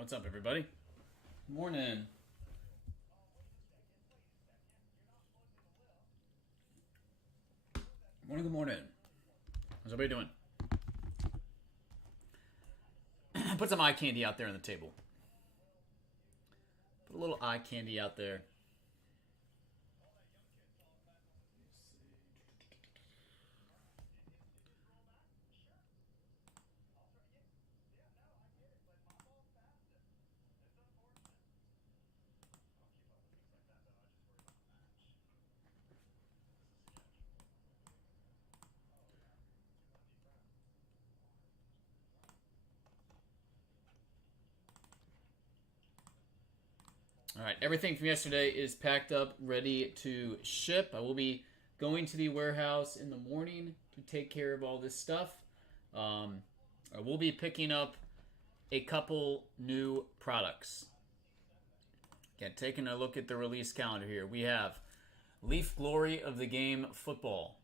What's up, everybody? Morning. Morning, good morning. How's everybody doing? Put some eye candy out there on the table. Put a little eye candy out there. All right, everything from yesterday is packed up, ready to ship. I will be going to the warehouse in the morning to take care of all this stuff. I will be picking up a couple new products. Again, taking a look at the release calendar here, we have Leaf Glory of the Game Football.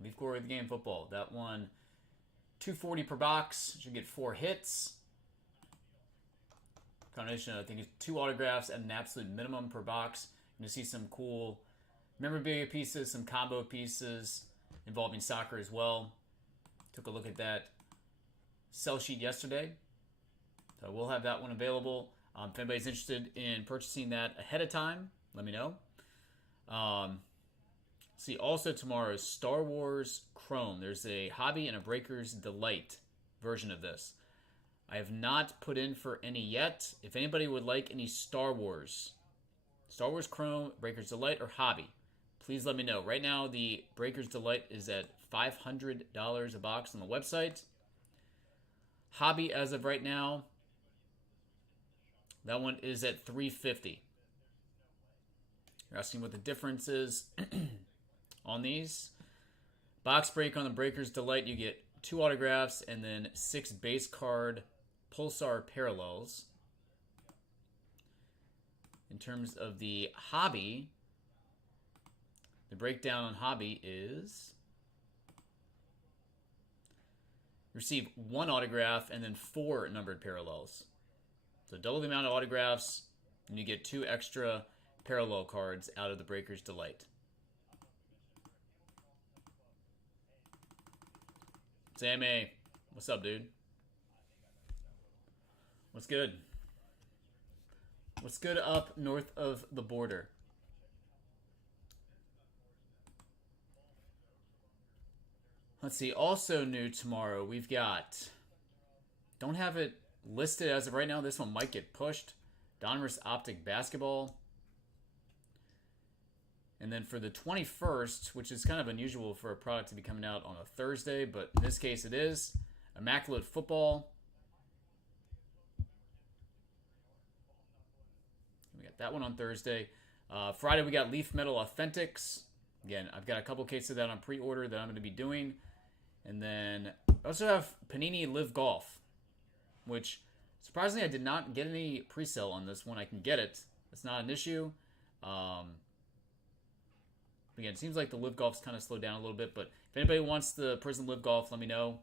Leaf Glory of the Game Football. That one, $240 per box. Should get 4 hits. Combination, I think, is 2 autographs at an absolute minimum per box. You're going to see some cool memorabilia pieces, some combo pieces involving soccer as well. Took a look at that sell sheet yesterday. So we'll have that one available. If anybody's interested in purchasing that ahead of time, let me know. See, also tomorrow is Star Wars Chrome. There's a Hobby and a Breaker's Delight version of this. I have not put in for any yet. If anybody would like any Star Wars Chrome, Breaker's Delight, or Hobby, please let me know. Right now, the Breaker's Delight is at $500 a box on the website. Hobby, as of right now, that one is at $350. You're asking what the difference is on these. Box break on the Breaker's Delight, you get 2 autographs and then 6 base card Pulsar parallels. In terms of the Hobby, the breakdown on Hobby is receive 1 autograph and then 4 numbered parallels. So double the amount of autographs, and you get 2 extra parallel cards out of the Breaker's Delight. Sam A, what's up, dude? What's good? What's good up north of the border? Let's see. Also new tomorrow, we've got... Don't have it listed as of right now. This one might get pushed. Donruss Optic Basketball. And then for the 21st, which is kind of unusual for a product to be coming out on a Thursday, but in this case it is, Immaculate Football. We got that one on Thursday. Friday we got Leaf Metal Authentics. Again, I've got a couple cases of that on pre-order that I'm going to be doing. And then I also have Panini Live Golf, which surprisingly I did not get any pre-sale on this one. I can get it. It's not an issue. Again, it seems like the Live Golf's kind of slowed down a little bit, but if anybody wants the Prizm Live Golf, let me know.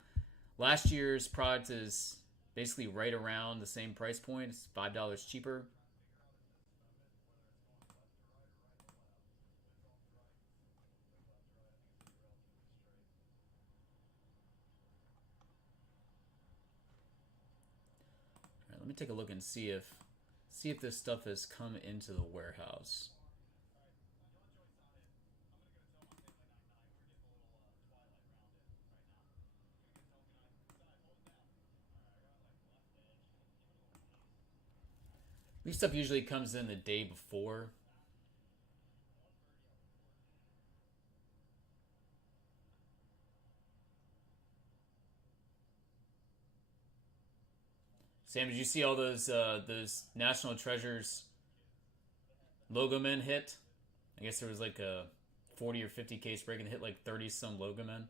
Last year's product is basically right around the same price point. It's $5 cheaper. All right, let me take a look and see if this stuff has come into the warehouse. This stuff usually comes in the day before. Sam, did you see all those National Treasures logo men hit? I guess there was like a 40 or 50 case break and hit like 30 some logo men.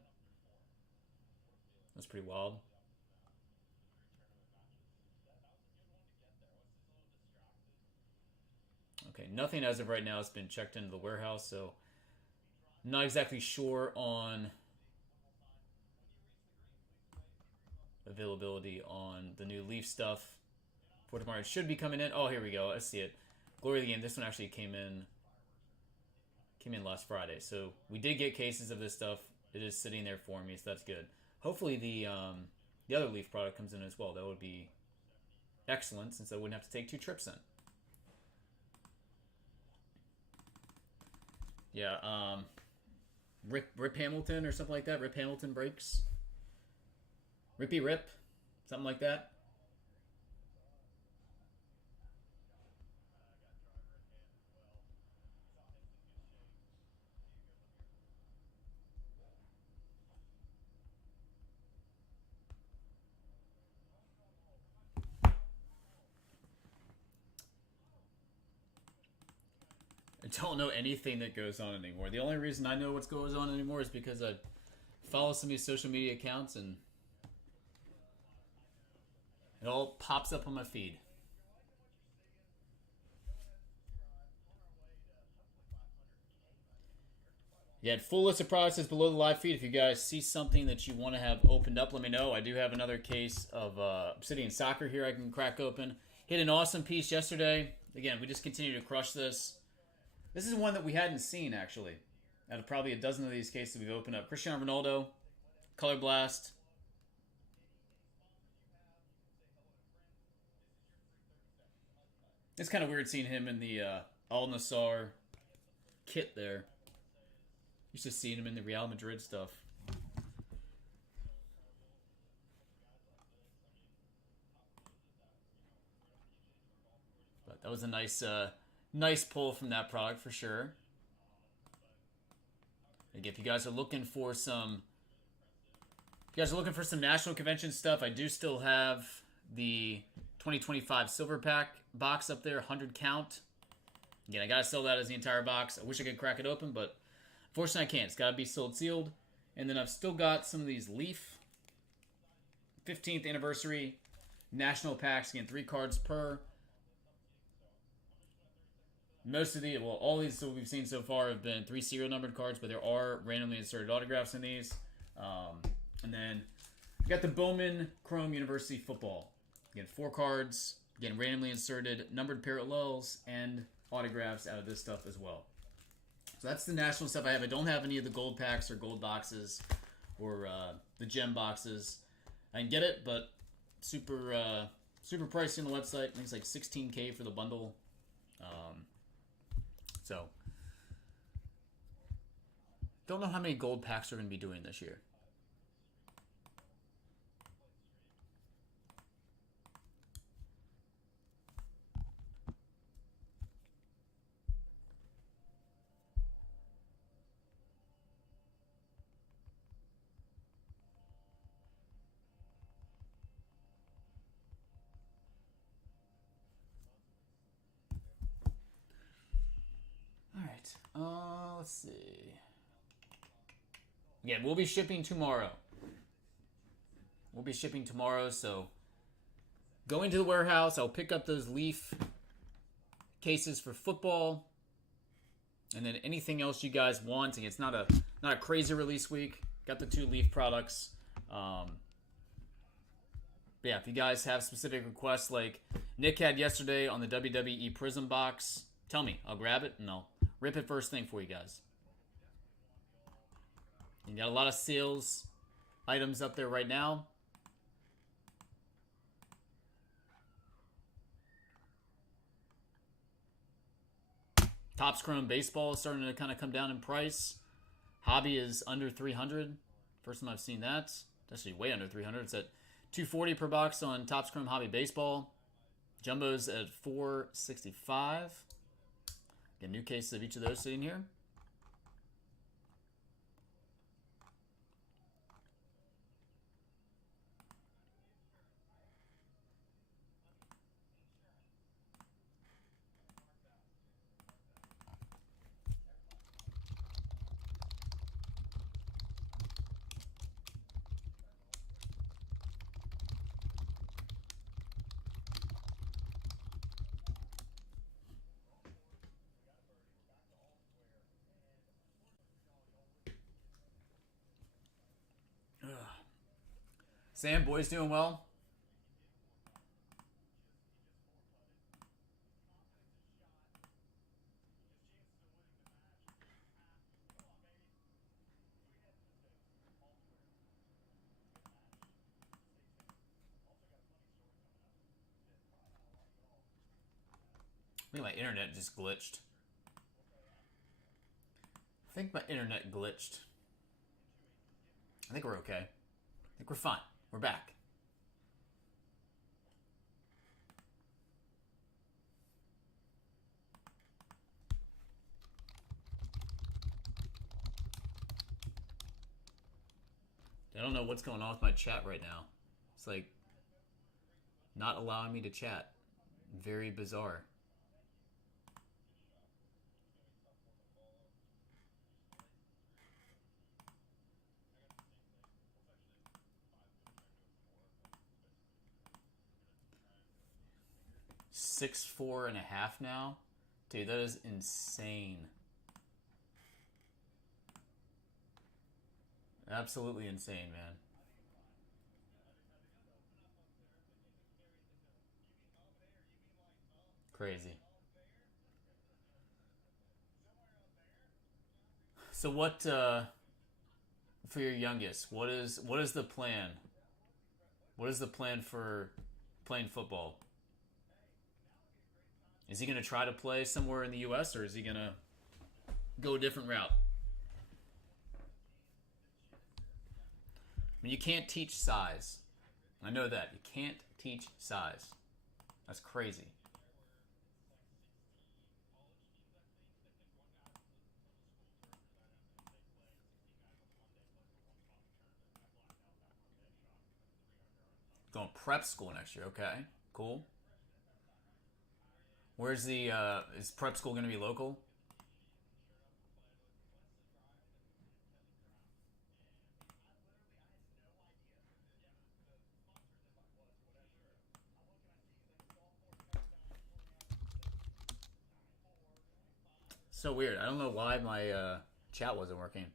That's pretty wild. Okay, nothing as of right now has been checked into the warehouse, so I'm not exactly sure on availability on the new Leaf stuff. for tomorrow. It should be coming in. Oh, here we go. I see it. Glory of the game. This one actually came in last Friday. So we did get cases of this stuff. It is sitting there for me, so that's good. Hopefully the other Leaf product comes in as well. That would be excellent, since I wouldn't have to take 2 trips in. Yeah, Rip Hamilton or something like that. Rip Hamilton breaks. Rippy Rip. Something like that. I don't know anything that goes on anymore. The only reason I know what's goes on anymore is because I follow some of these social media accounts and it all pops up on my feed. Yeah, full list of products is below the live feed. If you guys see something that you want to have opened up, let me know. I do have another case of Obsidian Soccer here I can crack open. Hit an awesome piece yesterday. Again, we just continue to crush this. This is one that we hadn't seen, actually. Out of probably a dozen of these cases we've opened up. Cristiano Ronaldo, Color Blast. It's kind of weird seeing him in the Al Nassr kit there. Used to seeing him in the Real Madrid stuff. But that was a nice pull from that product for sure. Again, if you guys are looking for some national convention stuff, I do still have the 2025 silver pack box up there, 100 count. Again, I gotta sell that as the entire box. I wish I could crack it open, but unfortunately I can't. It's gotta be sold sealed. And then I've still got some of these Leaf 15th anniversary national packs. Again, 3 cards per. Most of all these that we've seen so far have been 3 serial numbered cards, but there are randomly inserted autographs in these. And then we got the Bowman Chrome University Football. Again, 4 cards. Again, randomly inserted numbered parallels and autographs out of this stuff as well. So that's the national stuff I have. I don't have any of the gold packs or gold boxes or the gem boxes. I can get it, but super pricey on the website. I think it's like $16K for the bundle. So, don't know how many gold packs we're going to be doing this year. Let's see. Yeah, we'll be shipping tomorrow. So going to the warehouse, I'll pick up those Leaf cases for football, and then anything else you guys want. And it's not a crazy release week. Got the 2 Leaf products. But yeah, if you guys have specific requests like Nick had yesterday on the WWE Prizm box, tell me. I'll grab it and I'll rip it first thing for you guys. You got a lot of sales items up there right now. Topps Chrome Baseball is starting to kind of come down in price. Hobby is under 300. First time I've seen that. It's actually way under 300. It's at $240 per box on Topps Chrome Hobby Baseball. Jumbo's at $465. Get new cases of each of those sitting here. Sam, boys doing well? I think my internet just glitched. I think my internet glitched. I think we're okay. I think we're fine. We're back. I don't know what's going on with my chat right now. It's like not allowing me to chat. Very bizarre. $6.4 now? Dude, that is insane. Absolutely insane, man. Crazy. So what for your youngest, what is the plan? What is the plan for playing football? Is he going to try to play somewhere in the US or is he going to go a different route? I mean, you can't teach size. I know that. You can't teach size. That's crazy. Going prep school next year. Okay, cool. Where's the, is prep school going to be local? So weird. I don't know why my chat wasn't working.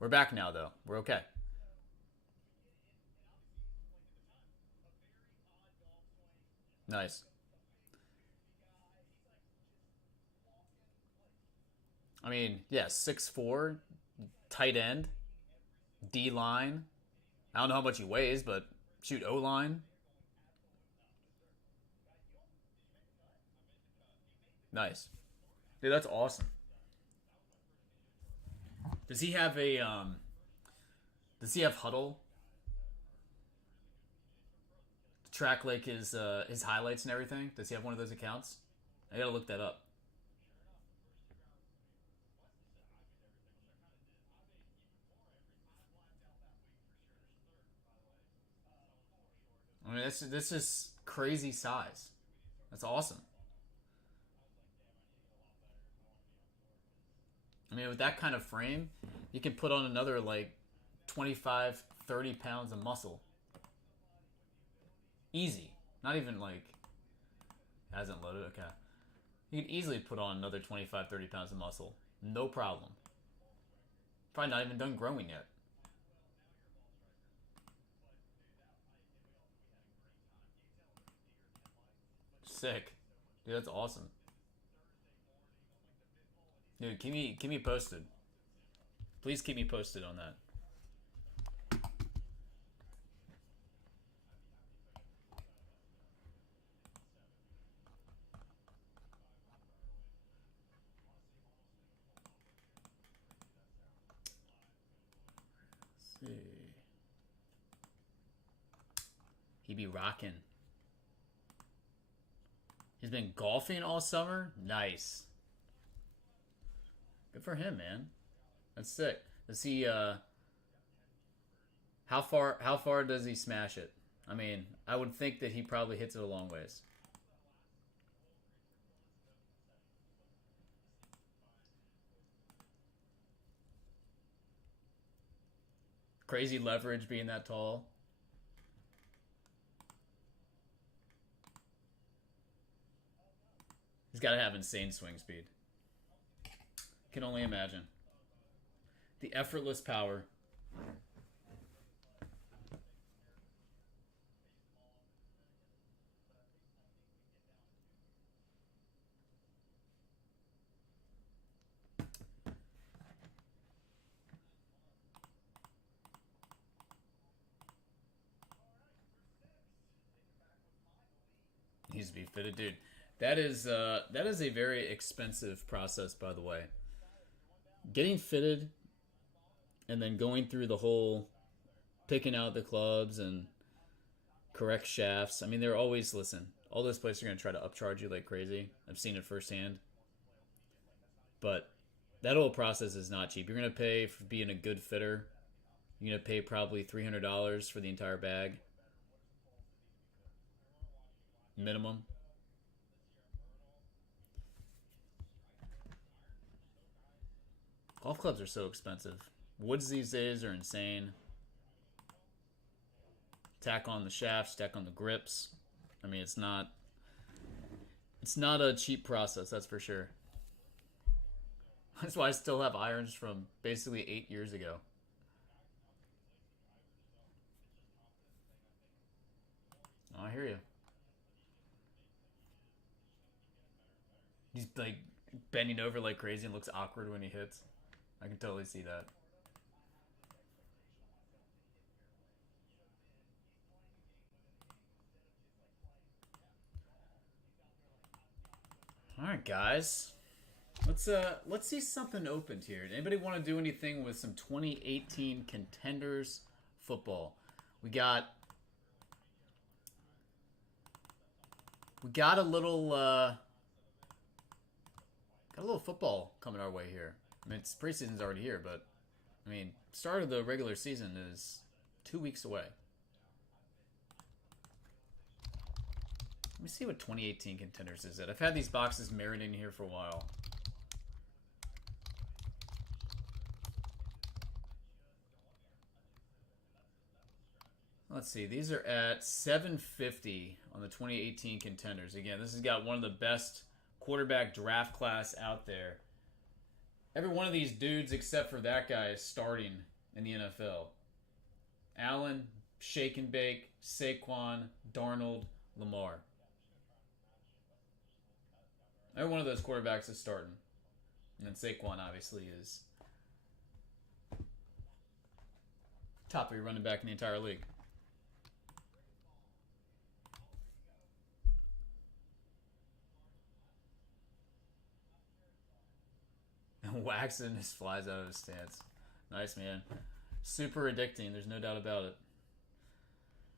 We're back now, though. We're okay. Nice. I mean, yeah, 6'4", tight end, D line. I don't know how much he weighs, but shoot, O line. Nice. Dude, that's awesome. Does he have a does he have huddle to track like his highlights and everything? Does he have one of those accounts? I gotta look that up. I mean, this is crazy size. That's awesome. I mean, with that kind of frame, you can put on another like 25, 30 pounds of muscle. Easy. Not even like hasn't loaded. Okay. You could easily put on another 25, 30 pounds of muscle. No problem. Probably not even done growing yet. Sick. Dude, that's awesome. Dude, keep me posted. Please keep me posted on that. Let's see. He be rocking. He's been golfing all summer? Nice. Good for him, man. That's sick. Does he how far does he smash it? I mean, I would think that he probably hits it a long ways. Crazy leverage being that tall. He's got to have insane swing speed. Can only imagine. The effortless power. Needs to be fitted, dude. That is a very expensive process, by the way. Getting fitted and then going through the whole picking out the clubs and correct shafts. I mean, they're always, listen, all those places are going to try to upcharge you like crazy. I've seen it firsthand. But that whole process is not cheap. You're going to pay for being a good fitter. You're going to pay probably $300 for the entire bag. Minimum. Golf clubs are so expensive. Woods these days are insane. Tack on the shafts, tack on the grips. I mean, it's not a cheap process, that's for sure. That's why I still have irons from basically 8 years ago. Oh, I hear you. He's like bending over like crazy and looks awkward when he hits. I can totally see that. All right, guys. Let's see something opened here. Anybody want to do anything with some 2018 Contenders football? We got a little football coming our way here. I mean, preseason's already here, but I mean, start of the regular season is 2 weeks away. Let me see what 2018 Contenders is at. I've had these boxes marinating here for a while. Let's see. These are at $750 on the 2018 Contenders. Again, this has got one of the best quarterback draft class out there. Every one of these dudes, except for that guy, is starting in the NFL. Allen, Shake and Bake, Saquon, Darnold, Lamar. Every one of those quarterbacks is starting. And then Saquon, obviously, is top 3 running back in the entire league. Waxing just flies out of his stance. Nice, man. Super addicting. There's no doubt about it.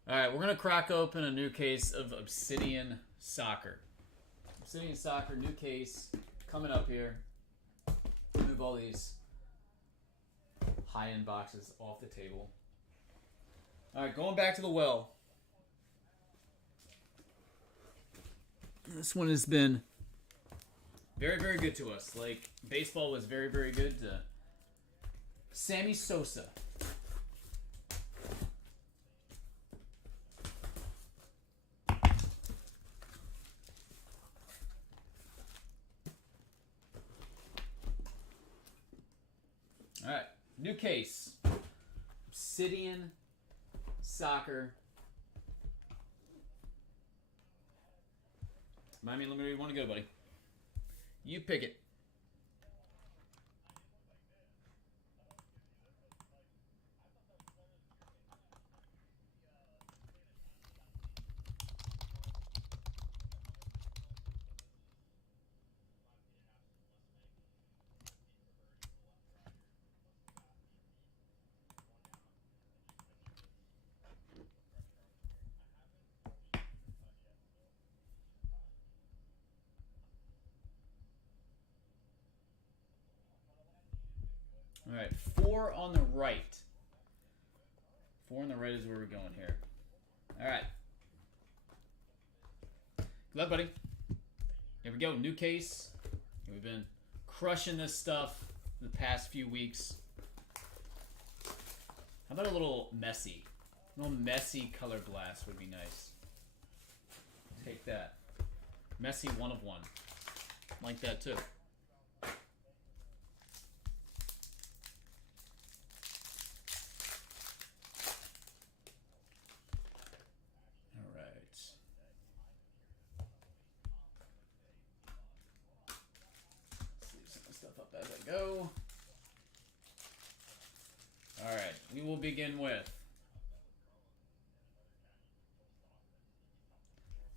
All right, we're going to crack open a new case of Obsidian Soccer. Obsidian Soccer, new case, coming up here. Move all these high-end boxes off the table. All right, going back to the well. This one has been very, very good to us. Like, baseball was very, very good to Sammy Sosa. All right, new case. Obsidian Soccer. Let me know where you want to go, buddy. You pick it. All right, 4 on the right. 4 on the right is where we're going here. All right. Good luck, buddy. Here we go, new case. We've been crushing this stuff the past few weeks. How about a little messy? A little messy color blast would be nice. Take that. Messy 1 of 1. Like that too. Go. All right, we will begin with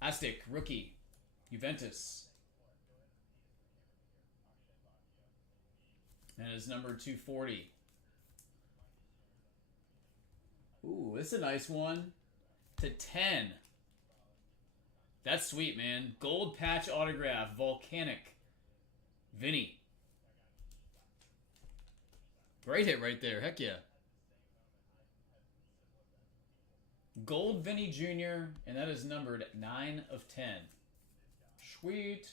Optic rookie Juventus. And it's number 240. Ooh, this is a nice one. To 10. That's sweet, man. Gold patch autograph. Volcanic. Vinny. Great hit right there. Heck yeah. Gold Vinny Jr. And that is numbered 9 of 10. Sweet.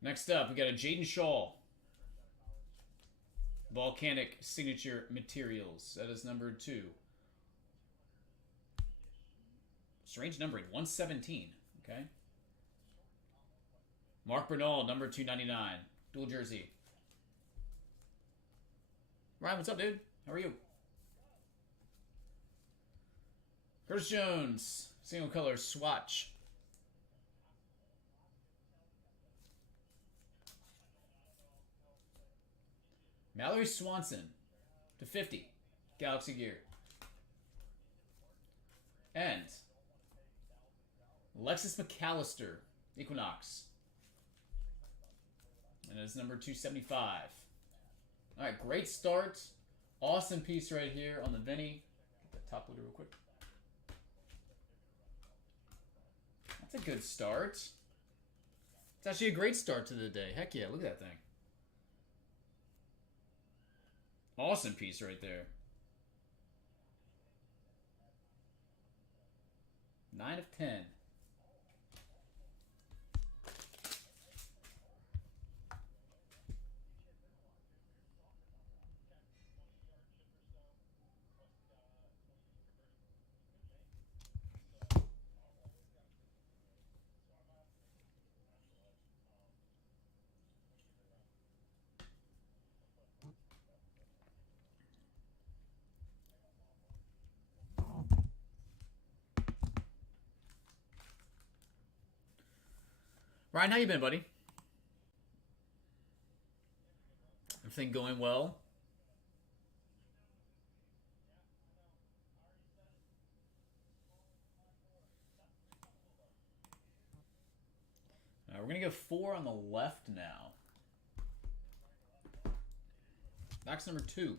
Next up, we got a Jaden Shaw. Volcanic Signature Materials. That is number 2. Strange numbering. 117. Okay. Mark Bernal, number 299. Dual jersey. Ryan, what's up, dude? How are you? Curtis Jones. Single color swatch. Mallory Swanson to 50. Galaxy Gear. And Alexis McAllister, Equinox. And it's number 275. Alright, great start. Awesome piece right here on the Vinny. Get that top loader real quick. That's a good start. It's actually a great start to the day. Heck yeah, look at that thing. Awesome piece right there. 9 of 10. Ryan, how you been, buddy? Everything going well? We're going to go 4 on the left now. Box number 2.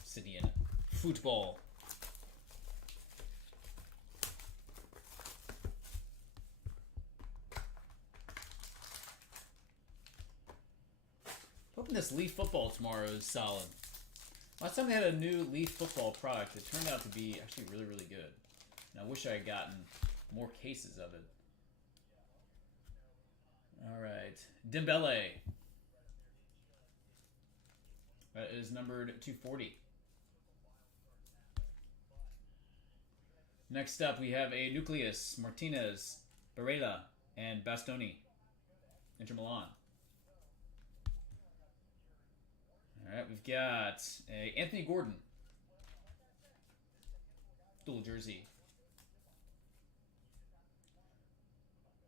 Obsidian. Football. Hoping this Leaf football tomorrow is solid. Last time they had a new Leaf football product, it turned out to be actually really, really good. And I wish I had gotten more cases of it. Alright. Dembele. That is numbered 240. Next up, we have a Nucleus, Martinez, Barella, and Bastoni. Inter Milan. Alright, we've got a Anthony Gordon. Dual jersey.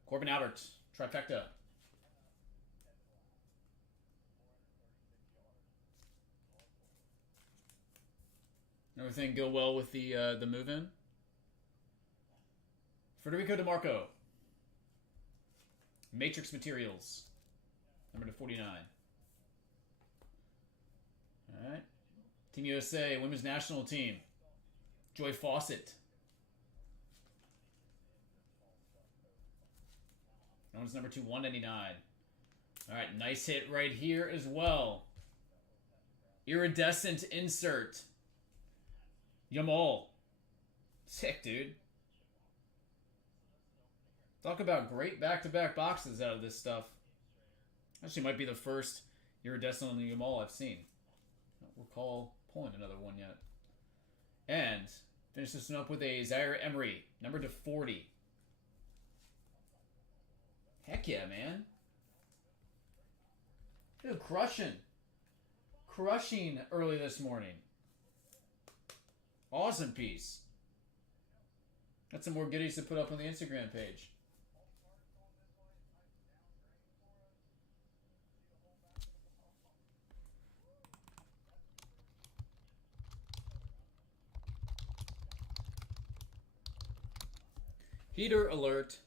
Corbin Albert, trifecta. Everything go well with the move-in? Federico DeMarco. Matrix Materials. Number 249. Alright. Team USA, Women's National Team. Joy Fawcett. That one's number 2, 199. Alright, nice hit right here as well. Iridescent insert. Yamal. Sick, dude. Talk about great back-to-back boxes out of this stuff. Actually might be the first iridescent on the Yamal I've seen. I don't recall pulling another one yet. And finish this one up with a Zaire Emery, number 240. Heck yeah, man. Dude, crushing. Crushing early this morning. Awesome piece. Got some more goodies to put up on the Instagram page. Heater alert.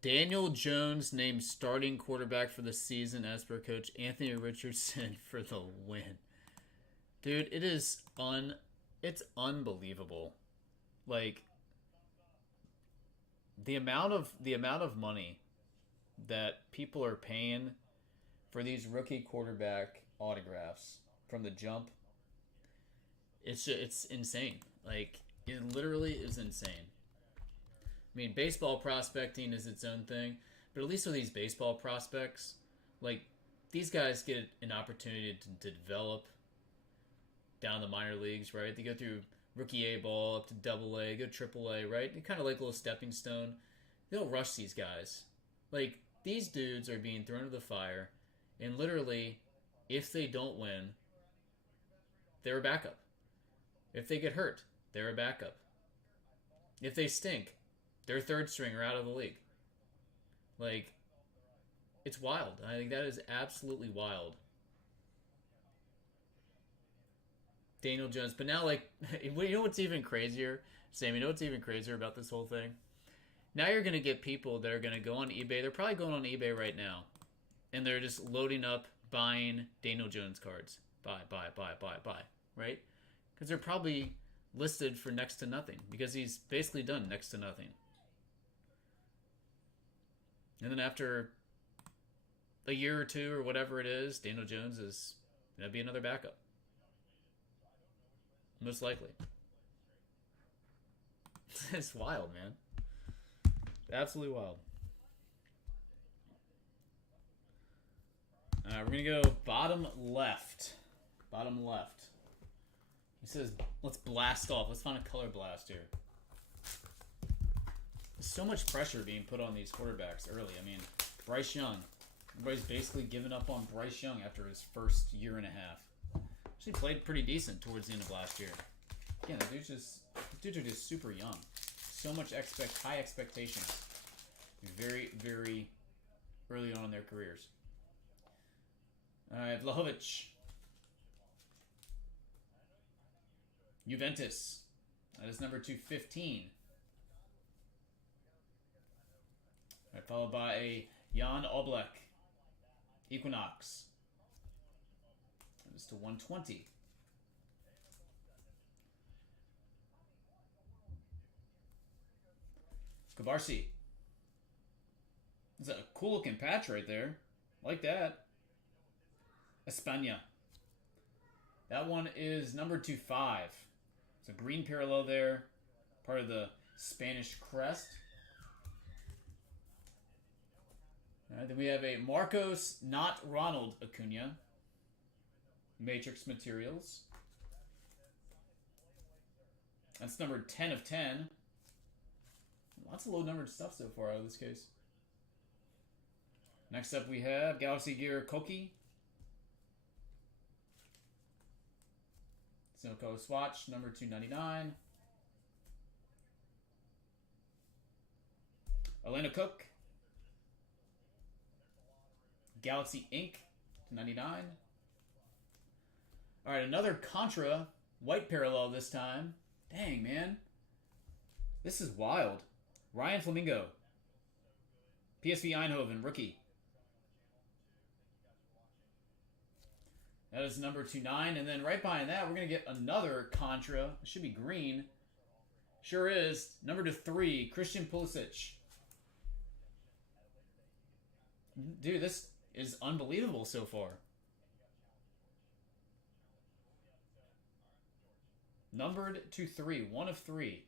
Daniel Jones named starting quarterback for the season as per coach Anthony Richardson for the win. Dude, it's unbelievable. Like the amount of money that people are paying for these rookie quarterback autographs from the jump. It's insane. Like it literally is insane. I mean, baseball prospecting is its own thing, but at least with these baseball prospects, like these guys get an opportunity to develop down the minor leagues, right? They go through rookie A ball up to double A, go triple A, right? They kind of like a little stepping stone. They don't rush these guys. Like these dudes are being thrown to the fire, and literally, if they don't win, they're a backup. If they get hurt, they're a backup. If they stink, they're third stringer out of the league. Like, it's wild. I think that is absolutely wild. Daniel Jones. But now, like, you know what's even crazier? Sam, you know what's even crazier about this whole thing? Now you're going to get people that are going to go on eBay. They're probably going on eBay right now. And they're just loading up, buying Daniel Jones cards. Buy. Right? Because they're probably listed for next to nothing. Because he's basically done next to nothing. And then after a year or two or whatever it is, Daniel Jones is going to be another backup. Most likely. It's wild, man. Absolutely wild. All right, we're going to go bottom left. Bottom left. He says, let's blast off. Let's find a color blast here. There's so much pressure being put on these quarterbacks early. I mean, Bryce Young. Everybody's basically given up on Bryce Young after his first year and a half. Actually played pretty decent towards the end of last year. Again, these dudes are just super young. So much high expectations. Very, very early on in their careers. All right, Vlahovic. Juventus. That is number 215. All right, followed by a Jan Oblak. Equinox. That is to 120. Kabarsi. That's a cool looking patch right there. Like that. España. That one is number 25. It's a green parallel there. Part of the Spanish crest. Alright, then we have a Marcos, not Ronald Acuna. Matrix Materials. That's number 10 of 10. Lots of low-numbered stuff so far out of this case. Next up we have Galaxy Gear Koki. Silco Swatch, number 299. Elena Cook. Galaxy Inc. 299. Alright, another Contra. White parallel this time. Dang, man. This is wild. Ryan Flamingo. PSV Eindhoven, rookie. That is number 29. And then right behind that, we're going to get another Contra. It should be green. Sure is. Number 3, Christian Pulisic. Dude, this is unbelievable so far. Numbered to 3. 1 of 3.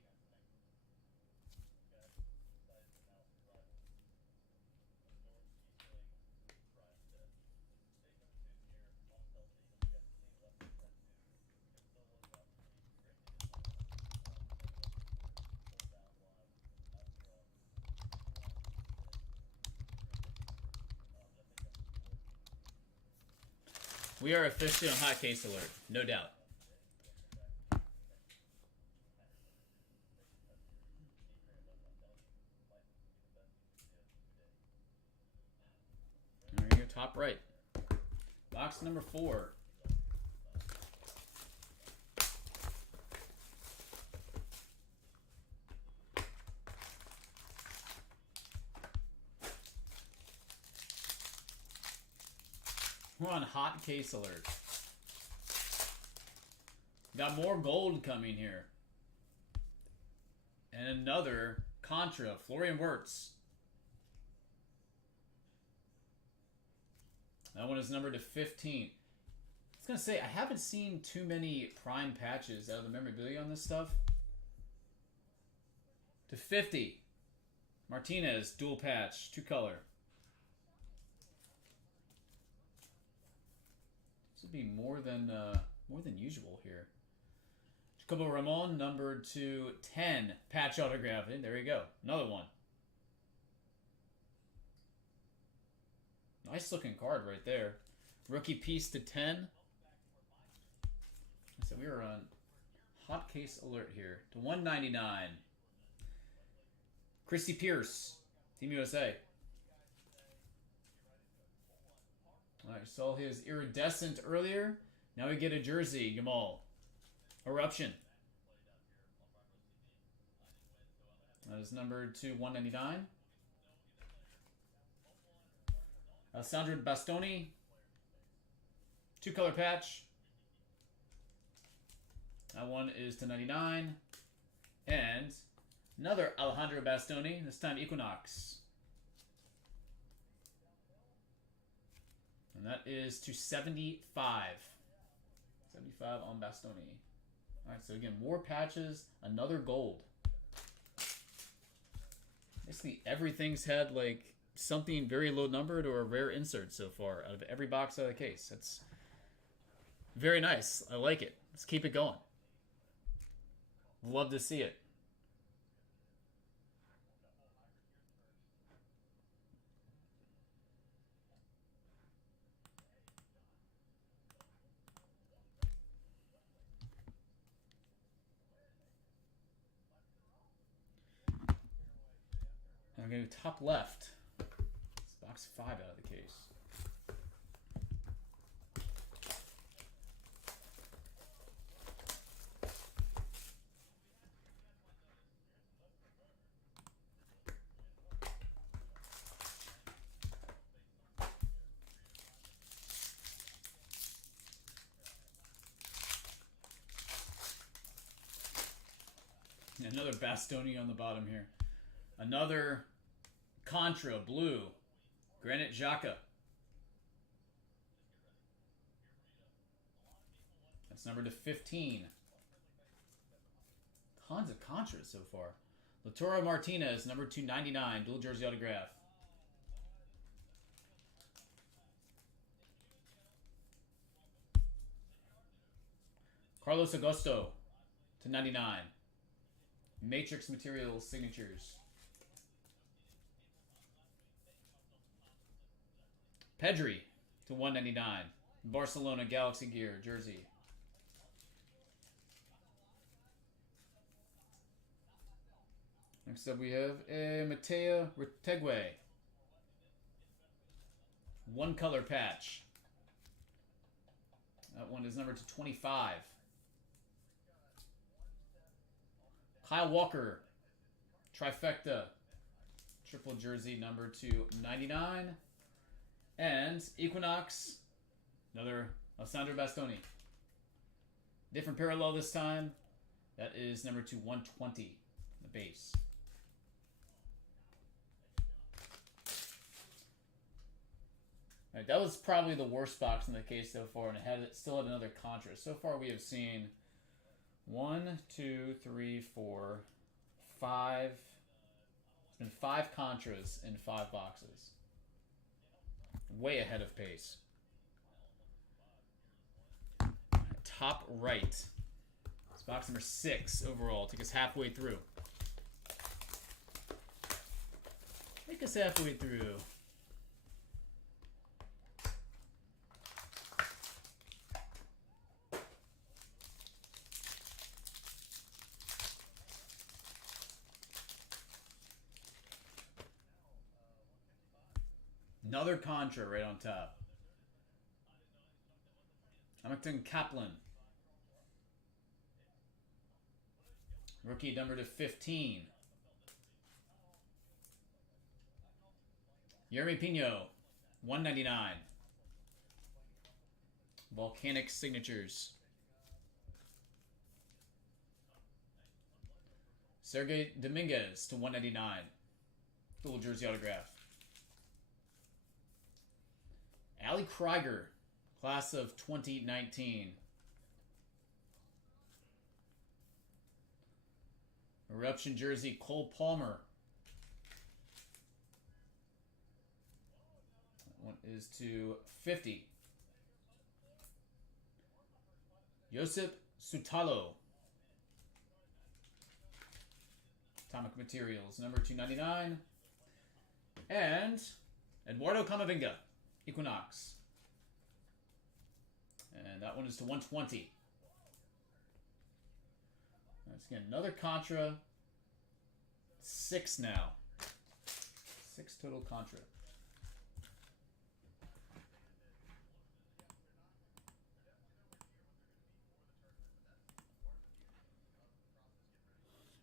We are officially on hot case alert, no doubt. top right. Box number 4. We're on hot case alert. Got more gold coming here. And another Contra, Florian Wirtz. That one is numbered to 15. I was going to say, I haven't seen too many prime patches out of the memorabilia on this stuff. To 50. Martinez, dual patch, 2-color. This would be more than usual here. Jacobo Ramon, numbered to 10. Patch autograph. There you go. Another one. Nice looking card right there. Rookie piece to 10. So we are on hot case alert here. To 199. Christy Pierce, Team USA. Alright, saw his iridescent earlier. Now we get a jersey, Jamal. Eruption. That is numbered to 199. Alessandro Bastoni. 2-color patch. That one is to 99. And another Alejandro Bastoni, this time Equinox. And that is to 75. 75 on Bastoni. Alright, so again, more patches, another gold. Basically, everything's had like something very low numbered or a rare insert so far out of every box out of the case. That's very nice. I like it. Let's keep it going. Love to see it. And we're going to top left. It's box 5 out of the case. Another Bastoni on the bottom here. Another Contra, blue. Granit Xhaka. That's numbered to 15. Tons of Contras so far. Lautaro Martinez, number 299, dual jersey autograph. Carlos Augusto to 99. Matrix Materials signatures. Pedri to 199. Barcelona Galaxy Gear jersey. Next up we have a Mateo Retegui. 1-color patch. That one is numbered to 25. Kyle Walker, trifecta, triple jersey number 299. And Equinox, another Alessandro Bastoni. Different parallel this time. That is number 120, the base. All right, that was probably the worst box in the case so far, and it still had another Contra. So far we have seen 1, 2, 3, 4, 5. It's been 5 Contras in 5 boxes. Way ahead of pace. Top right. It's box number 6 overall. Take us halfway through. Take us halfway through. Another Contra right on top. Hamilton Kaplan. Rookie number to 15. Yermi Pino, 199. Volcanic Signatures. Sergey Dominguez to 199. Full jersey autograph. Ali Krieger, class of 2019. Eruption jersey, Cole Palmer. That one is to 50. Josip Sutalo. Atomic Materials, number 299. And Eduardo Camavinga, Equinox. And that one is to 120. Let's get another Contra. 6 now. 6 total Contra.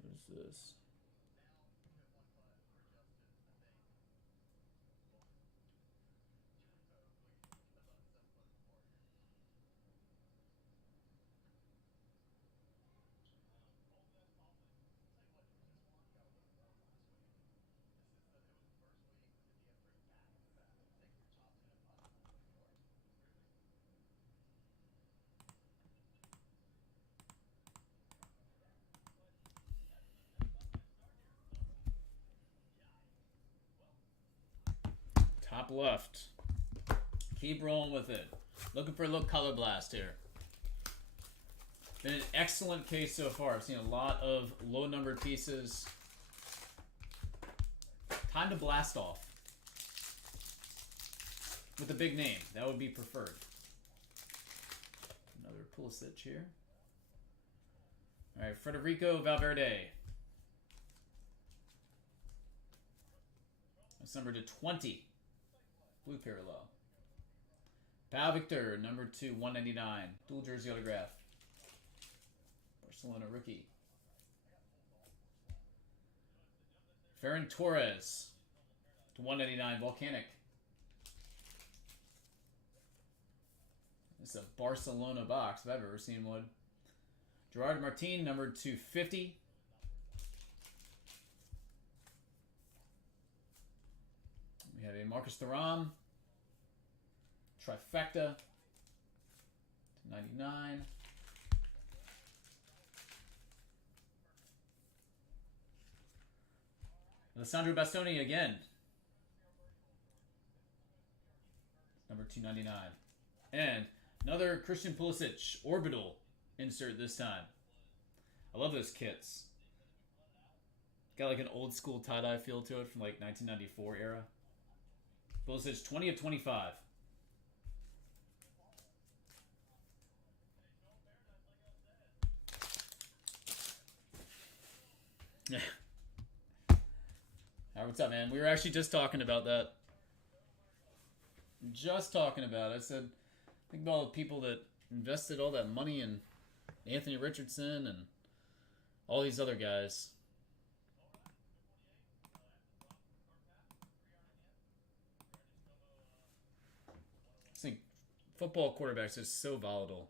What is this? Top left. Keep rolling with it. Looking for a little color blast here. Been an excellent case so far. I've seen a lot of low numbered pieces. Time to blast off. With a big name. That would be preferred. Another Pulisic here. Alright, Federico Valverde. That's number to 20. Blue parallel. Pau Victor, number 2, 199. Dual jersey autograph. Barcelona rookie. Ferran Torres to 199. Volcanic. This is a Barcelona box if I've ever seen one. Gerard Martin, number 250. We have a Marcus Thuram. Trifecta. 99. Alessandro Bastoni again. Number 299. And another Christian Pulisic Orbital insert this time. I love those kits. Got like an old school tie-dye feel to it from like 1994 era. Pulisic 20 of 25. Yeah. Alright, what's up, man? We were actually just talking about that. Just talking about it. I said, think about all the people that invested all that money in Anthony Richardson and all these other guys. I think football quarterbacks is so volatile.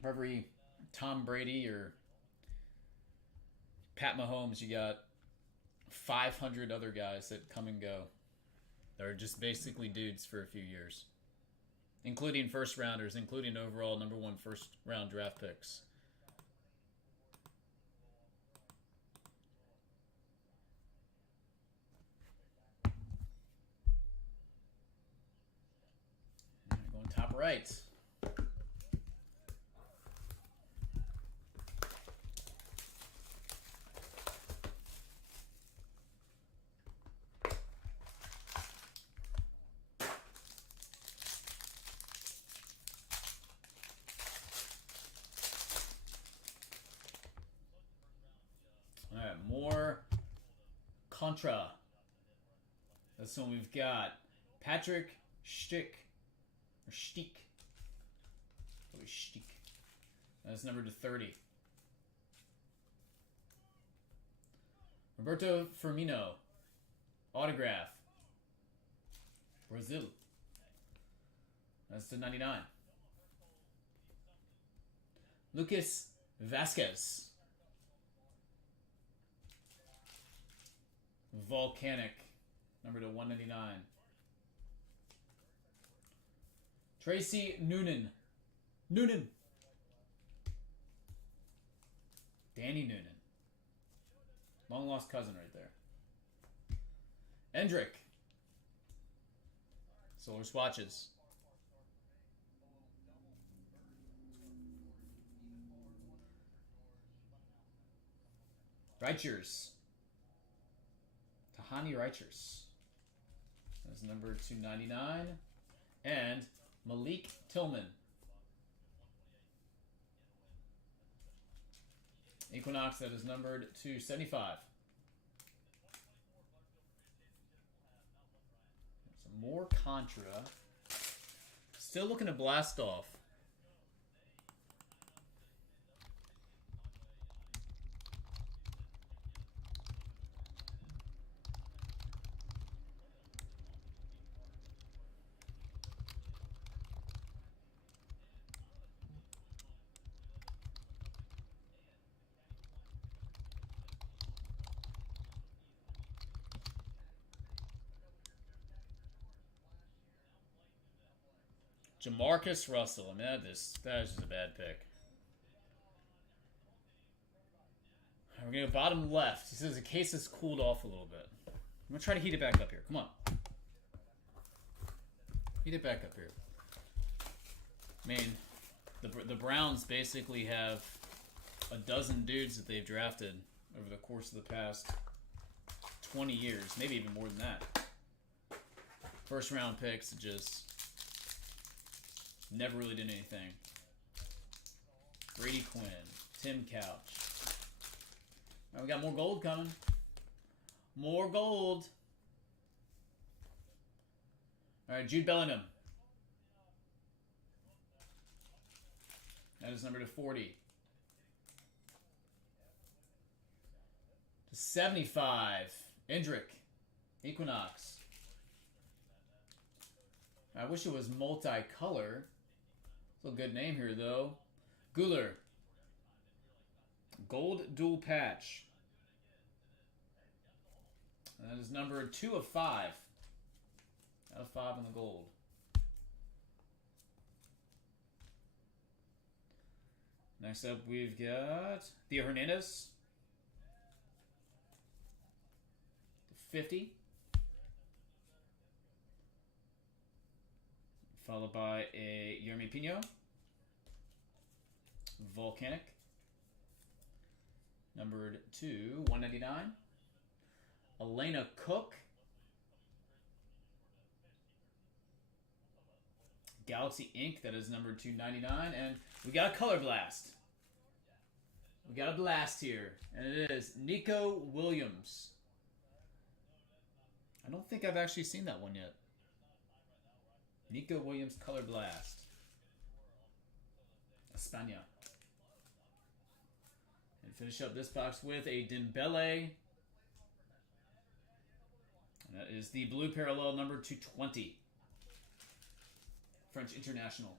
For every Tom Brady or Pat Mahomes, you got 500 other guys that come and go. They're just basically dudes for a few years. Including first rounders, including overall number 1 first round draft picks. Going top right. More Contra. That's the one we've got. Patrick Stick. Or Stick. Probably Stick. That's numbered to 30. Roberto Firmino. Autograph. Brazil. That's to 99. Lucas Vasquez. Volcanic. Number to 199. Tracy Noonan. Danny Noonan. Long lost cousin right there. Endrick. Solar Swatches. Reichers. Tahani Reichers. That's number 299. And Malik Tillman. Equinox, that is numbered to 75. Some more Contra. Still looking to blast off. Jamarcus Russell. I mean, that is just a bad pick. We're going to go bottom left. He says the case has cooled off a little bit. I'm going to try to heat it back up here. Come on. Heat it back up here. I mean, the Browns basically have a dozen dudes that they've drafted over the course of the past 20 years. Maybe even more than that. First round picks that just never really did anything. Brady Quinn, Tim Couch. All right, we got more gold coming. More gold. All right, Jude Bellingham. That is number to 40. To 75. Endrick. Equinox. I wish it was multicolor. It's a good name here, though. Guler. Gold dual patch. And that is number 2 of 5. Out of 5 on the gold. Next up, we've got Theo Hernandez. 50. Followed by a Yermi Pino. Volcanic. Numbered to 199. Elena Cook. Galaxy Inc. That is numbered to 299. And we got a Color Blast. We got a blast here. And it is Nico Williams. I don't think I've actually seen that one yet. Nico Williams Color Blast. España. And finish up this box with a Dembele. And that is the blue parallel number 220. French International.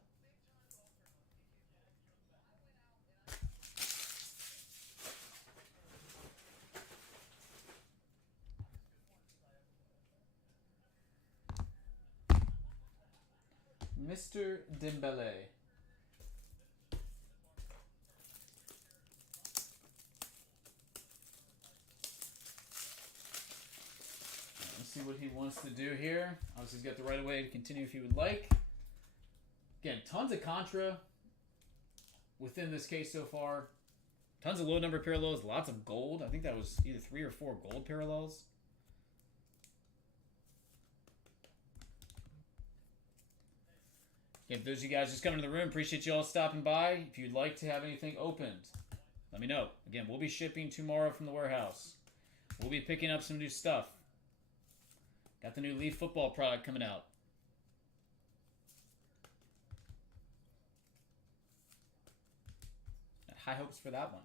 Mr. Dembele. Let's see what he wants to do here. Obviously, he's got the right of way to continue if he would like. Again, tons of Contra within this case so far. Tons of low number parallels, lots of gold. I think that was either 3 or 4 gold parallels. If those of you guys just coming to the room, appreciate you all stopping by. If you'd like to have anything opened, let me know. Again, we'll be shipping tomorrow from the warehouse. We'll be picking up some new stuff. Got the new Leaf football product coming out. Got high hopes for that one.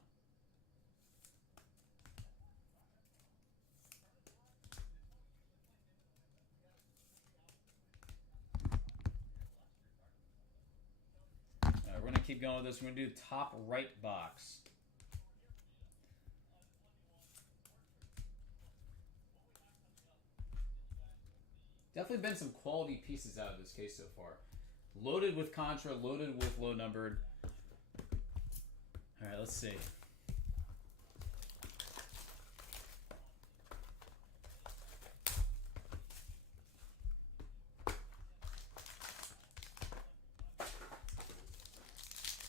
We're going to keep going with this. We're going to do top right box. Definitely been some quality pieces out of this case so far. Loaded with Contra, loaded with low numbered. All right, let's see.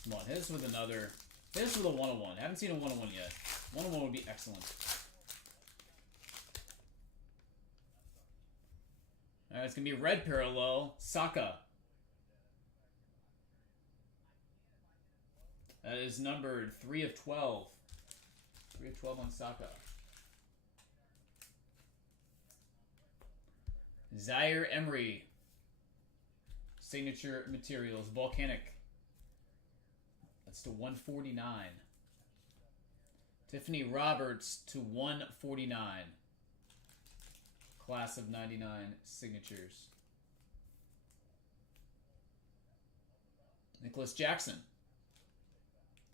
Come on, hit us with another. Hit us with a 101. Haven't seen a 101 yet. 101 would be excellent. Alright, it's going to be red parallel. Saka. That is numbered 3 of 12. 3 of 12 on Saka. Zaire Emery. Signature materials. Volcanic. That's to 149. Tiffany Roberts to 149. Class of 99 signatures. Nicholas Jackson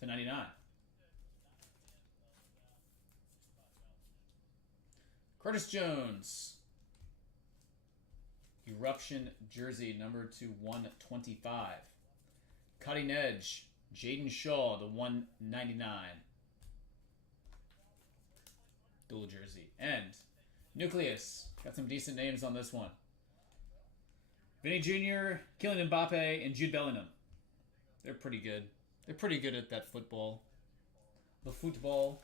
to 99. Curtis Jones. Eruption jersey number to 125. Cutting Edge. Jaden Shaw, the 199. Dual jersey. And Nucleus. Got some decent names on this one. Vinny Jr., Kylian Mbappe, and Jude Bellingham. They're pretty good. They're pretty good at that football. The football.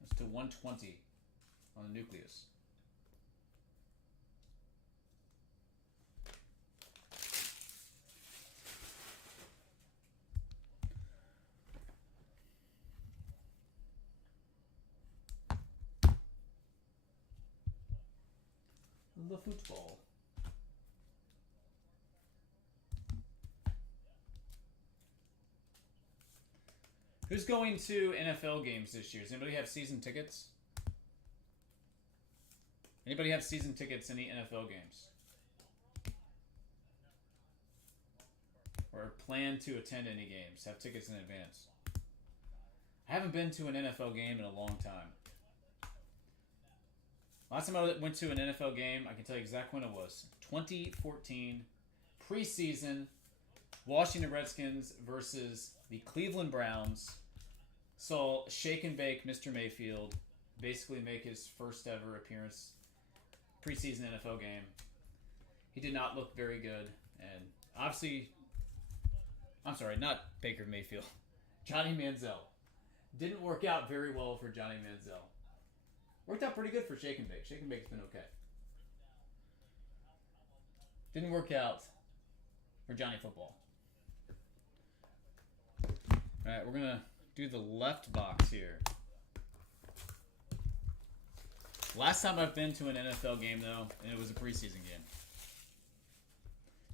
That's to 120 on the Nucleus. The football. Who's going to NFL games this year? Does anybody have season tickets? Anybody have season tickets any NFL games? Or plan to attend any games? Have tickets in advance? I haven't been to an NFL game in a long time. Last time I went to an NFL game, I can tell you exactly when it was. 2014, preseason, Washington Redskins versus the Cleveland Browns. Saw Shake and Bake Mr. Mayfield basically make his first ever appearance, preseason NFL game. He did not look very good. And obviously, I'm sorry, not Baker Mayfield. Johnny Manziel. Didn't work out very well for Johnny Manziel. Worked out pretty good for Shake and Bake. Shake and Bake's been okay. Didn't work out for Johnny Football. Alright, we're going to do the left box here. Last time I've been to an NFL game, though, and it was a preseason game.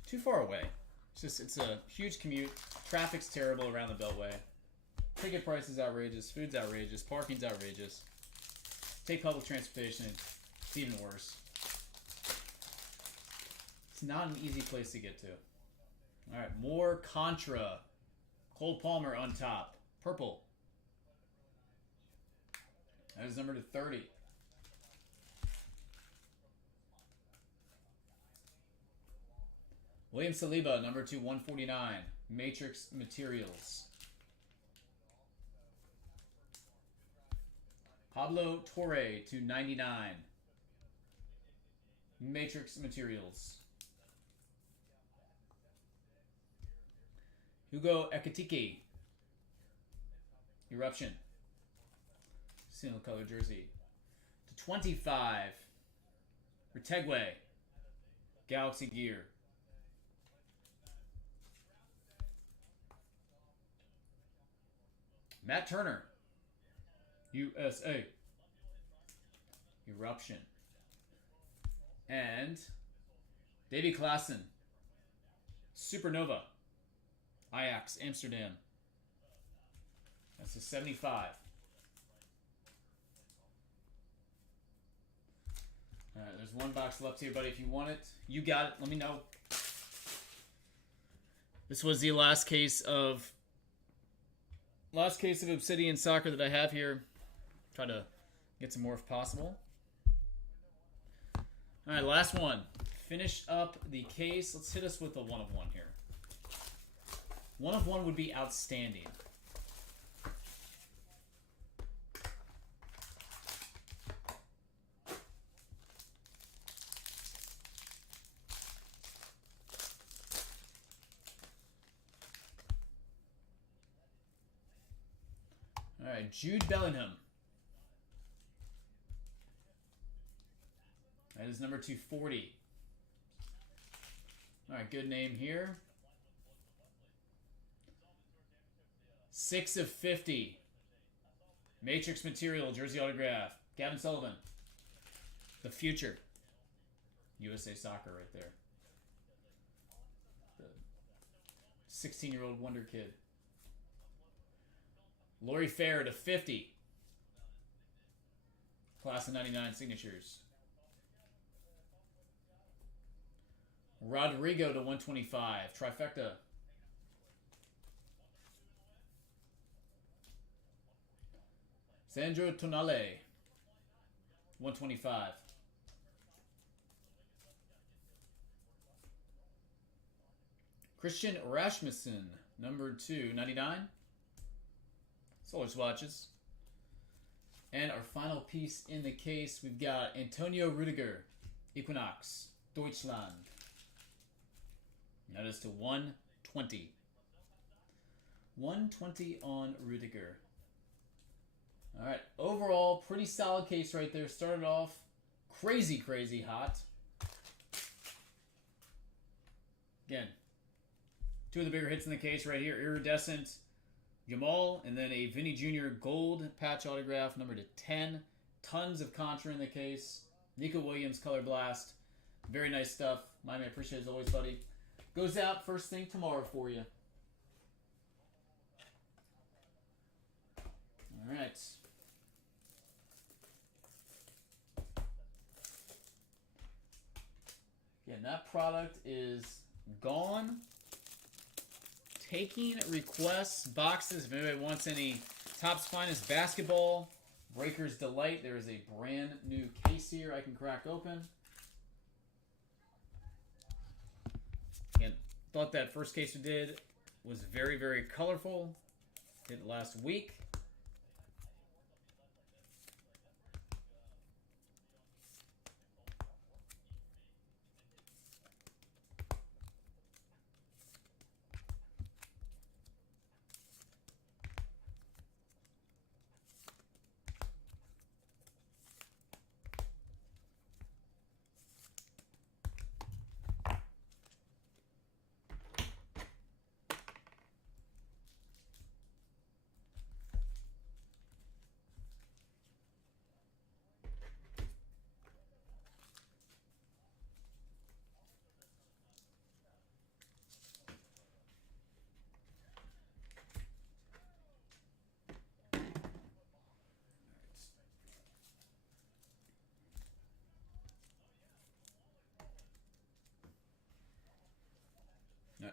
Too far away. It's a huge commute. Traffic's terrible around the Beltway. Ticket price is outrageous. Food's outrageous. Parking's outrageous. Take public transportation, it's even worse. It's not an easy place to get to. Alright, more Contra. Cole Palmer on top. Purple. That is number to 30. William Saliba, number to 149. Matrix Materials. Pablo Torre to 99. Matrix Materials. Hugo Ekitike. Eruption. Single color jersey. To 25. Retegwe. Galaxy Gear. Matt Turner. USA. Eruption. And Davy Klaassen. Supernova. Ajax, Amsterdam. That's a 75. Alright, there's one box left here, buddy. If you want it, you got it. Let me know. This was the last case of Obsidian Soccer that I have here. Try to get some more if possible. Alright, last one. Finish up the case. Let's hit us with a 1 of 1 here. 1 of 1 would be outstanding. All right, Jude Bellingham. That is number 240. All right, good name here. 6 of 50. Matrix material, jersey autograph. Gavin Sullivan. The future. USA Soccer right there. The 16-year-old wonder kid. Laurie Fair to 50. Class of 99 signatures. Rodrigo to 125. Trifecta. Sandro Tonale. 125. Christian Rasmussen. Number 299. Solar swatches. And our final piece in the case, we've got Antonio Rudiger, Equinox, Deutschland. That is to 120. 120 on Rudiger. All right, overall, pretty solid case right there. Started off crazy, crazy hot. Again, 2 of the bigger hits in the case right here. Iridescent Jamal, and then a Vinny Jr. gold patch autograph, number to 10. Tons of Contra in the case. Nico Williams, Color Blast. Very nice stuff. Miami, I appreciate it as always, buddy. Goes out first thing tomorrow for you. All right. Again, that product is gone. Taking requests, boxes. If anybody wants any Topps Finest basketball, Breaker's Delight, there is a brand new case here I can crack open. Again, thought that first case we did was very, very colorful. Did it last week.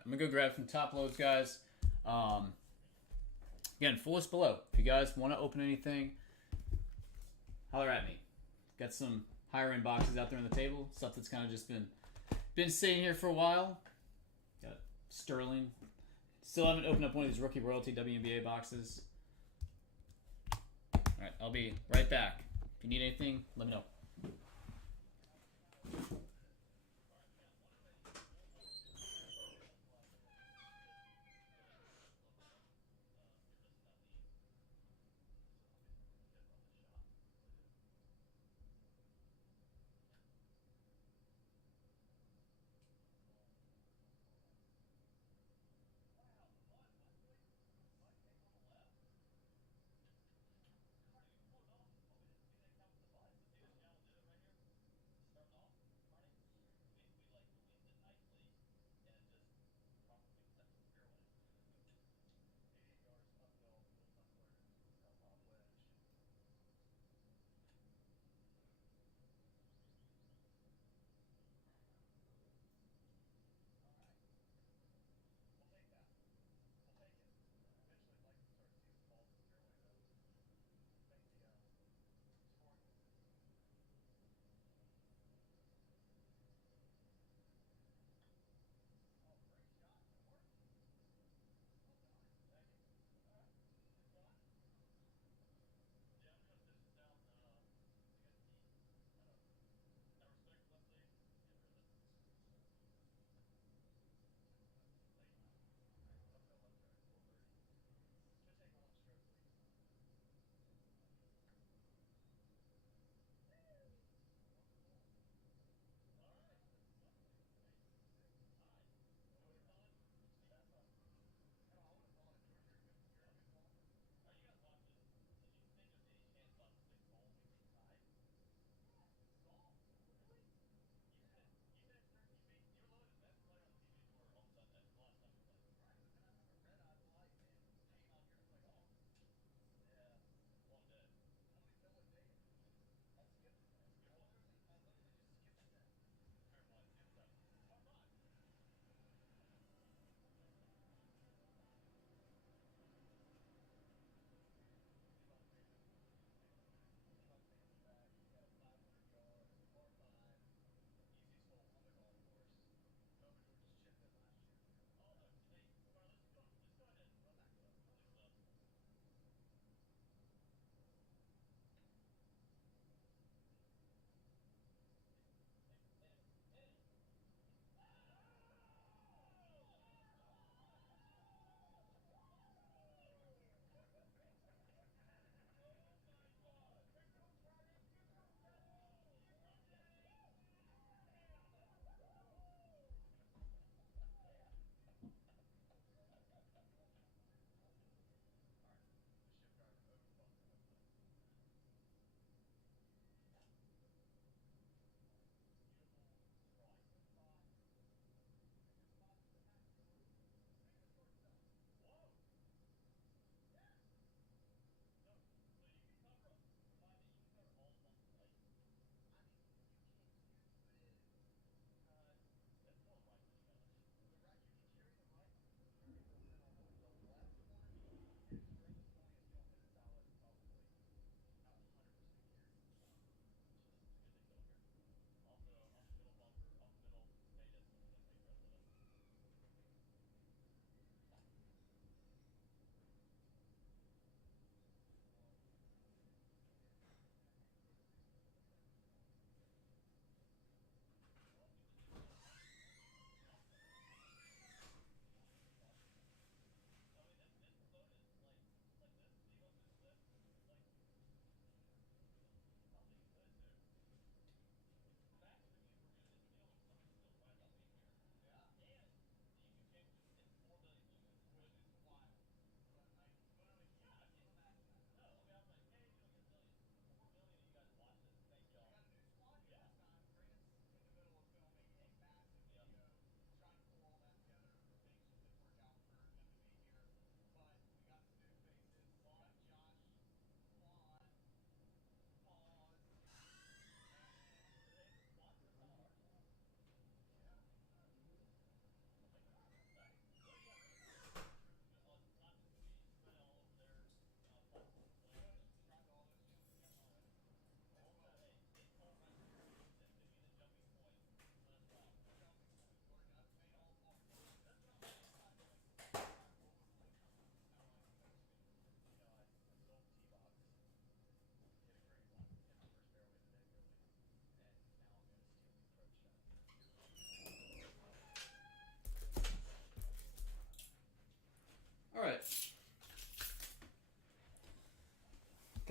I'm going to go grab some top loads, guys. Again, full list below. If you guys want to open anything, holler at me. Got some higher end boxes out there on the table. Stuff that's kind of just been sitting here for a while. Got Sterling. Still haven't opened up one of these Rookie Royalty WNBA boxes. Alright, I'll be right back. If you need anything, let me know.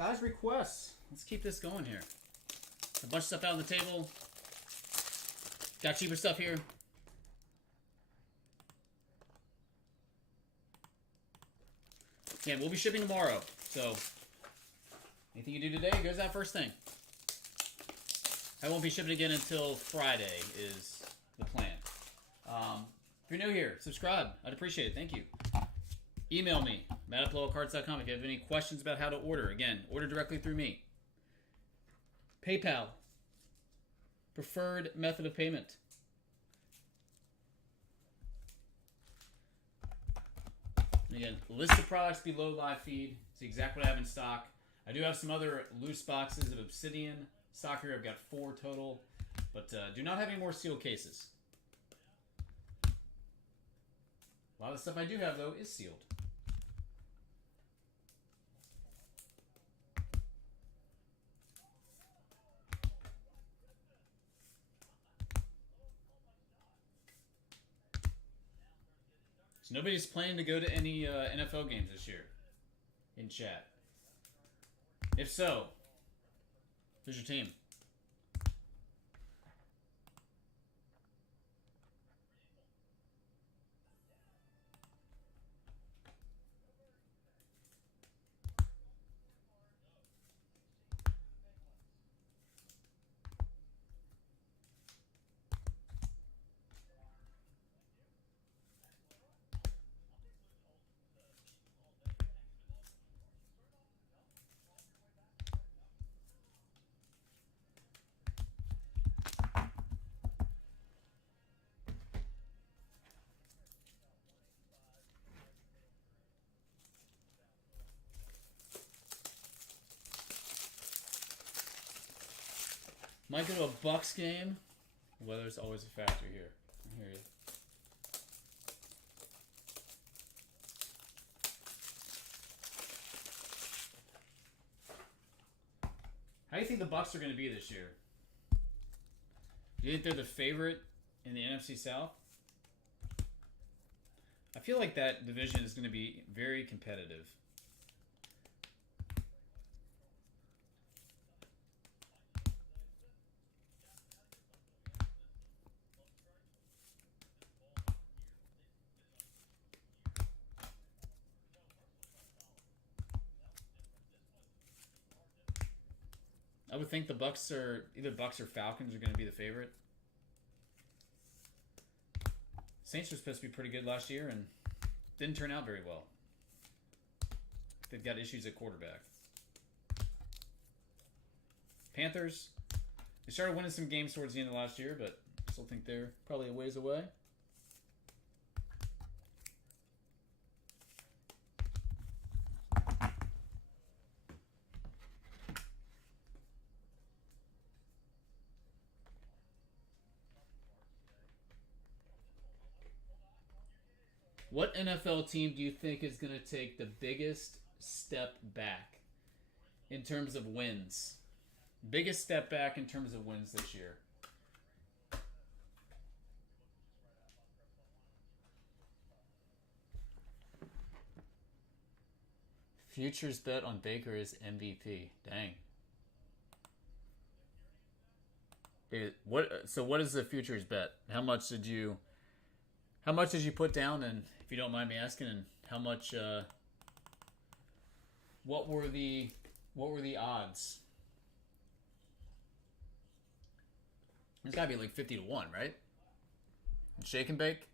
Guys, requests. Let's keep this going here. A bunch of stuff out on the table. Got cheaper stuff here. Yeah, we'll be shipping tomorrow. So, anything you do today goes out first thing. I won't be shipping again until Friday is the plan. If you're new here, subscribe. I'd appreciate it. Thank you. Email me, matt@blowoutcards.com if you have any questions about how to order. Again, order directly through me. PayPal. Preferred method of payment. And again, list of products below live feed. See exactly what I have in stock. I do have some other loose boxes of Obsidian stock here. I've got 4 total, but do not have any more sealed cases. A lot of the stuff I do have, though, is sealed. So nobody's planning to go to any NFL games this year in chat. If so, who's your team? Might go to a Bucks game. Weather's always a factor here. I hear you. How do you think the Bucks are going to be this year? Do you think they're the favorite in the NFC South? I feel like that division is going to be very competitive. I would think the Bucks are either Bucks or Falcons are going to be the favorite. Saints were supposed to be pretty good last year and didn't turn out very well. They've got issues at quarterback. Panthers, they started winning some games towards the end of last year, but I still think they're probably a ways away. What NFL team do you think is going to take the biggest step back in terms of wins? Biggest step back in terms of wins this year? Futures bet on Baker is MVP. Dang. So what is the futures bet? How much did you put down, and if you don't mind me asking, and how much what were the odds? It's got to be like 50 to 1, right? And shake and bake?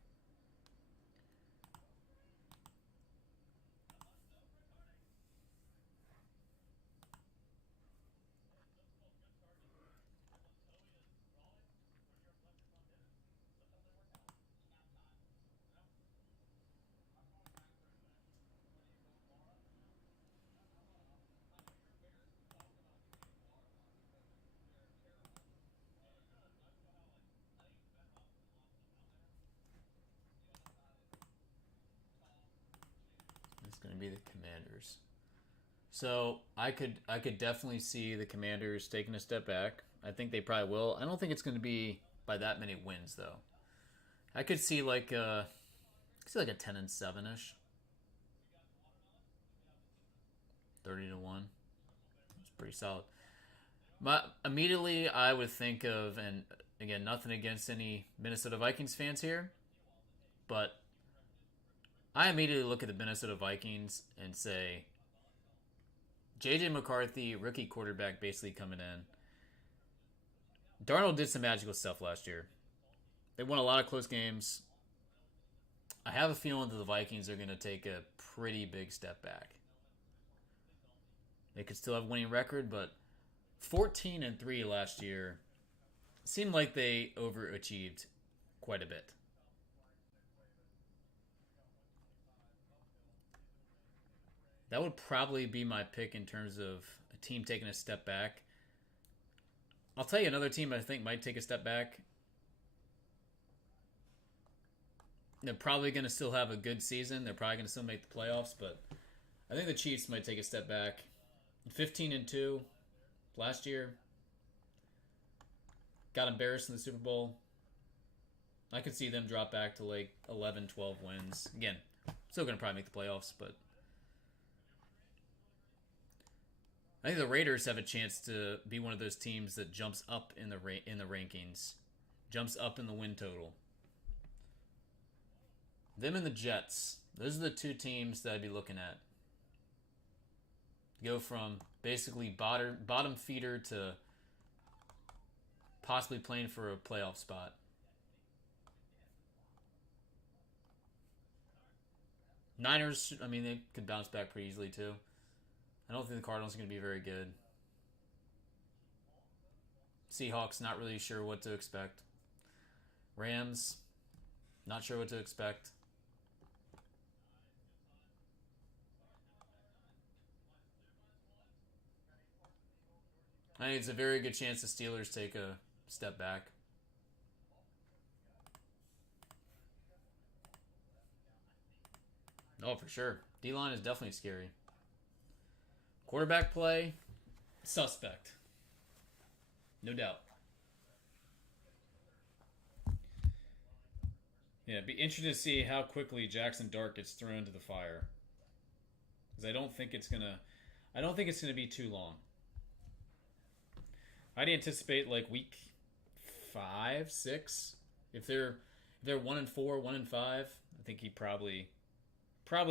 Going to be the Commanders. So I could definitely see the Commanders taking a step back. I think they probably will. I don't think it's going to be by that many wins though. I could see like a 10-7-ish, 30 to 1. pretty solid. Immediately, I would think of, and again, nothing against any Minnesota Vikings fans here, but I immediately look at the Minnesota Vikings and say, J.J. McCarthy, rookie quarterback, basically coming in. Darnold did some magical stuff last year. They won a lot of close games. I have a feeling that the Vikings are going to take a pretty big step back. They could still have a winning record, but 14-3 last year seemed like they overachieved quite a bit. That would probably be my pick in terms of a team taking a step back. I'll tell you another team I think might take a step back. They're probably going to still have a good season. They're probably going to still make the playoffs, but I think the Chiefs might take a step back. 15-2 last year. Got embarrassed in the Super Bowl. I could see them drop back to like 11, 12 wins. Again, still going to probably make the playoffs, but I think the Raiders have a chance to be one of those teams that jumps up in the rankings, jumps up in the win total. Them and the Jets. Those are the two teams that I'd be looking at. Go from basically bottom feeder to possibly playing for a playoff spot. Niners, I mean, they could bounce back pretty easily too. I don't think the Cardinals are going to be very good. Seahawks, not really sure what to expect. Rams, not sure what to expect. I think it's a very good chance the Steelers take a step back. Oh, for sure. D-line is definitely scary. Quarterback play, suspect. No doubt. Yeah, it'd be interesting to see how quickly Jackson Dart gets thrown into the fire. Because I don't think it's gonna be too long. I'd anticipate like week 5, 6. If they're 1-4, 1-5, I think he probably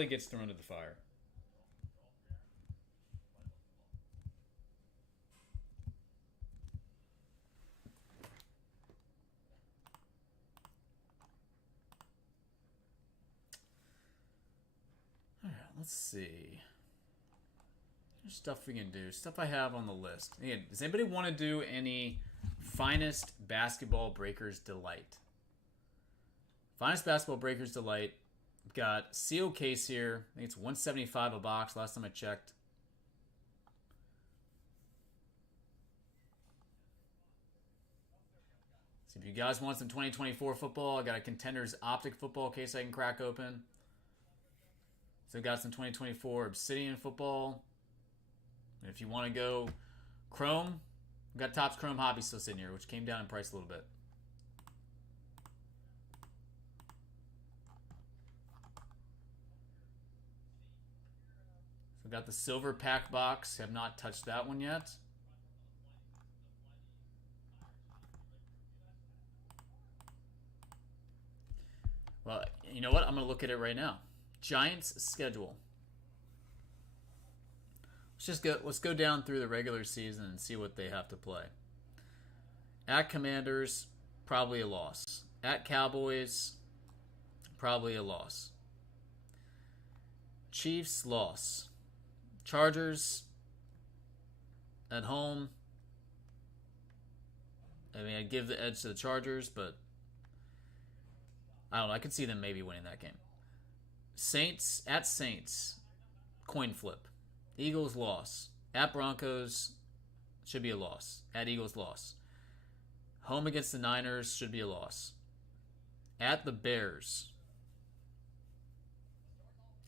gets thrown to the fire. All right, let's see. There's stuff we can do. Stuff I have on the list. Again, does anybody want to do any Finest Basketball Breakers Delight? Finest Basketball Breakers Delight. We've got seal case here. I think it's $175 a box last time I checked. So if you guys want some 2024 football, I got a Contenders Optic football case I can crack open. So got some 2024 Obsidian football. And if you want to go Chrome, we've got Topps Chrome Hobby still sitting here, which came down in price a little bit. So we've got the silver pack box. Have not touched that one yet. Well, you know what? I'm going to look at it right now. Giants schedule. Let's go down through the regular season and see what they have to play. At Commanders, probably a loss. At Cowboys, probably a loss. Chiefs, loss. Chargers, at home. I mean, I'd give the edge to the Chargers, but I don't know. I could see them maybe winning that game. Saints, at Saints, coin flip. Eagles, loss. At Broncos, should be a loss. At Eagles, loss. Home against the Niners, should be a loss. At the Bears,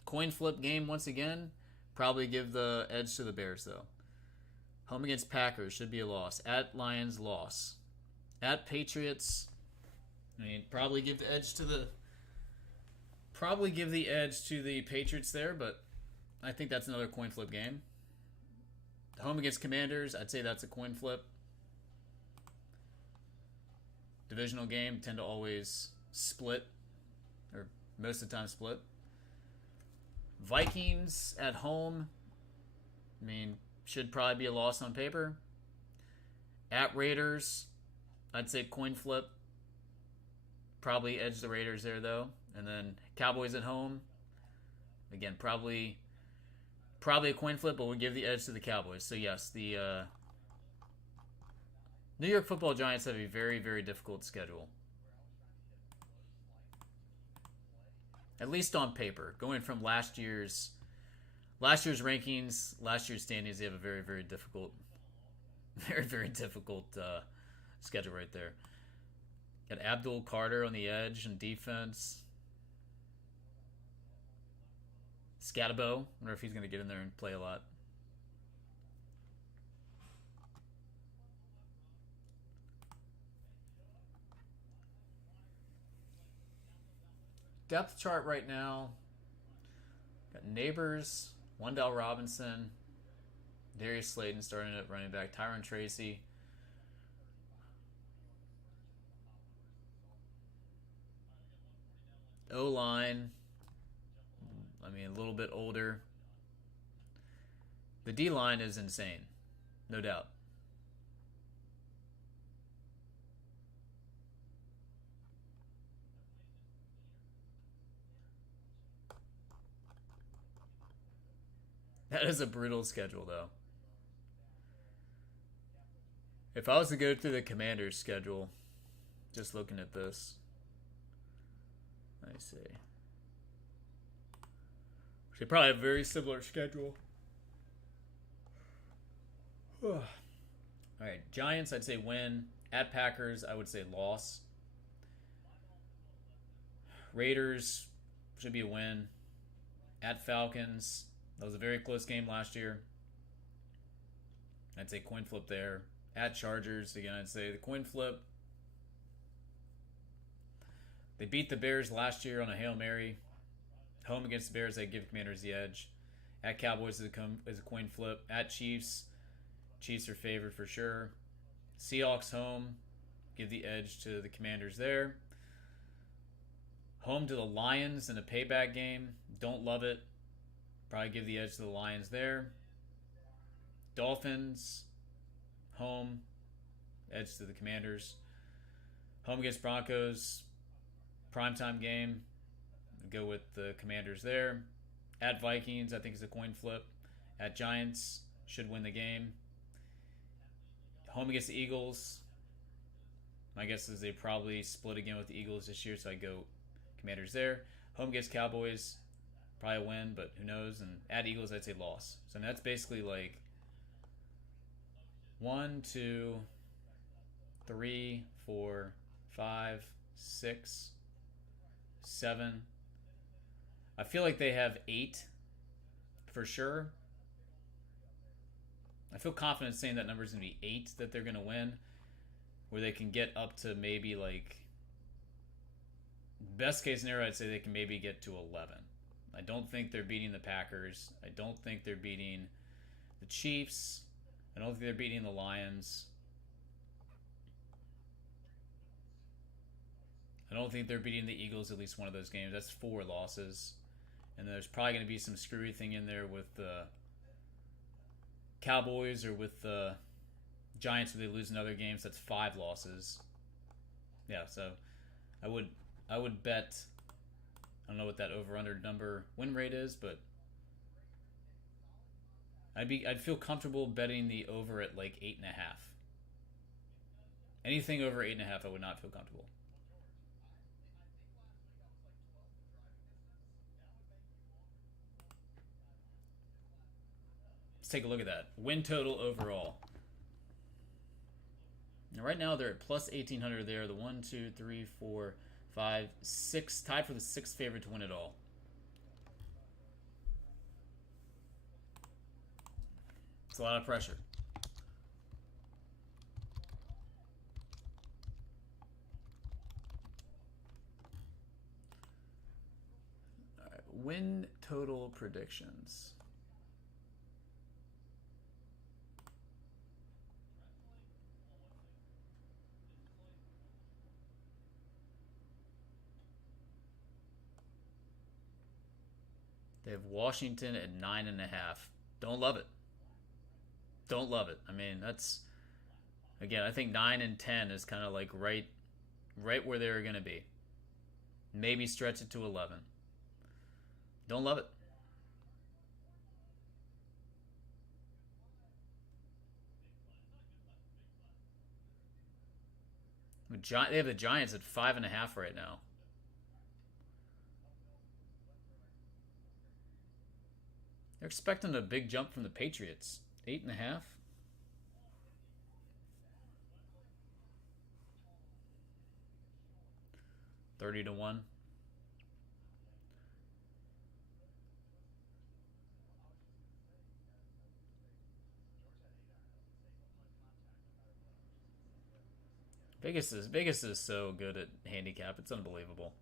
coin flip game once again. Probably give the edge to the Bears, though. Home against Packers, should be a loss. At Lions, loss. At Patriots, I mean, probably give the edge to the Patriots there, but I think that's another coin flip game. Home against Commanders, I'd say that's a coin flip. Divisional game, tend to always split, or most of the time split. Vikings at home, I mean, should probably be a loss on paper. At Raiders, I'd say coin flip. Probably edge the Raiders there, though. And then Cowboys at home, again, probably a coin flip, but we'll give the edge to the Cowboys. So yes, the New York Football Giants have a very, very difficult schedule. At least on paper. Going from last year's rankings, last year's standings, they have a very, very difficult schedule right there. Got Abdul Carter on the edge and defense. Scatabo. Wonder if he's going to get in there and play a lot. Depth chart right now. Got Neighbors, Wendell Robinson, Darius Slayton starting at running back, Tyron Tracy. O-line, I mean, a little bit older. The D-line is insane, no doubt. That is a brutal schedule, though. If I was to go through the Commanders' schedule, just looking at this, I see. They probably have a very similar schedule. All right, Giants, I'd say win. At Packers, I would say loss. Raiders should be a win. At Falcons, that was a very close game last year. I'd say coin flip there. At Chargers, again, I'd say the coin flip. They beat the Bears last year on a Hail Mary. Home against the Bears, they give Commanders the edge. At Cowboys is a coin flip. At Chiefs, Chiefs are favored for sure. Seahawks home, give the edge to the Commanders there. Home to the Lions in a payback game. Don't love it. Probably give the edge to the Lions there. Dolphins home, edge to the Commanders. Home against Broncos, primetime game. Go with the Commanders there. At Vikings, I think it's a coin flip. At Giants, should win the game. Home against the Eagles. My guess is they probably split again with the Eagles this year, so I go Commanders there. Home against Cowboys, probably a win, but who knows. And at Eagles, I'd say loss. So that's basically like 1, 2, 3, 4, 5, 6, 7. I feel like they have 8 for sure. I feel confident saying that number is going to be 8 that they're going to win, where they can get up to maybe like, best case scenario, I'd say they can maybe get to 11. I don't think they're beating the Packers. I don't think they're beating the Chiefs. I don't think they're beating the Lions. I don't think they're beating the Eagles at least one of those games. That's 4 losses. And there's probably going to be some screwy thing in there with the Cowboys or with the Giants where they lose in other games. That's 5 losses. Yeah, so I would bet, I don't know what that over-under number win rate is, but I'd feel comfortable betting the over at like 8.5. Anything over 8.5, I would not feel comfortable. Let's take a look at that. Win total overall. Now, right now, they're at plus 1,800 there. The 1, 2, 3, 4, 5, 6, tied for the 6th favorite to win it all. It's a lot of pressure. All right, win total predictions. They have Washington at 9.5. Don't love it. Don't love it. I mean, that's, again, I think 9 and 10 is kind of like right where they're going to be. Maybe stretch it to 11. Don't love it. They have the Giants at 5.5 right now. They're expecting a big jump from the Patriots. 8.5. $30-1. Vegas is so good at handicap. It's unbelievable.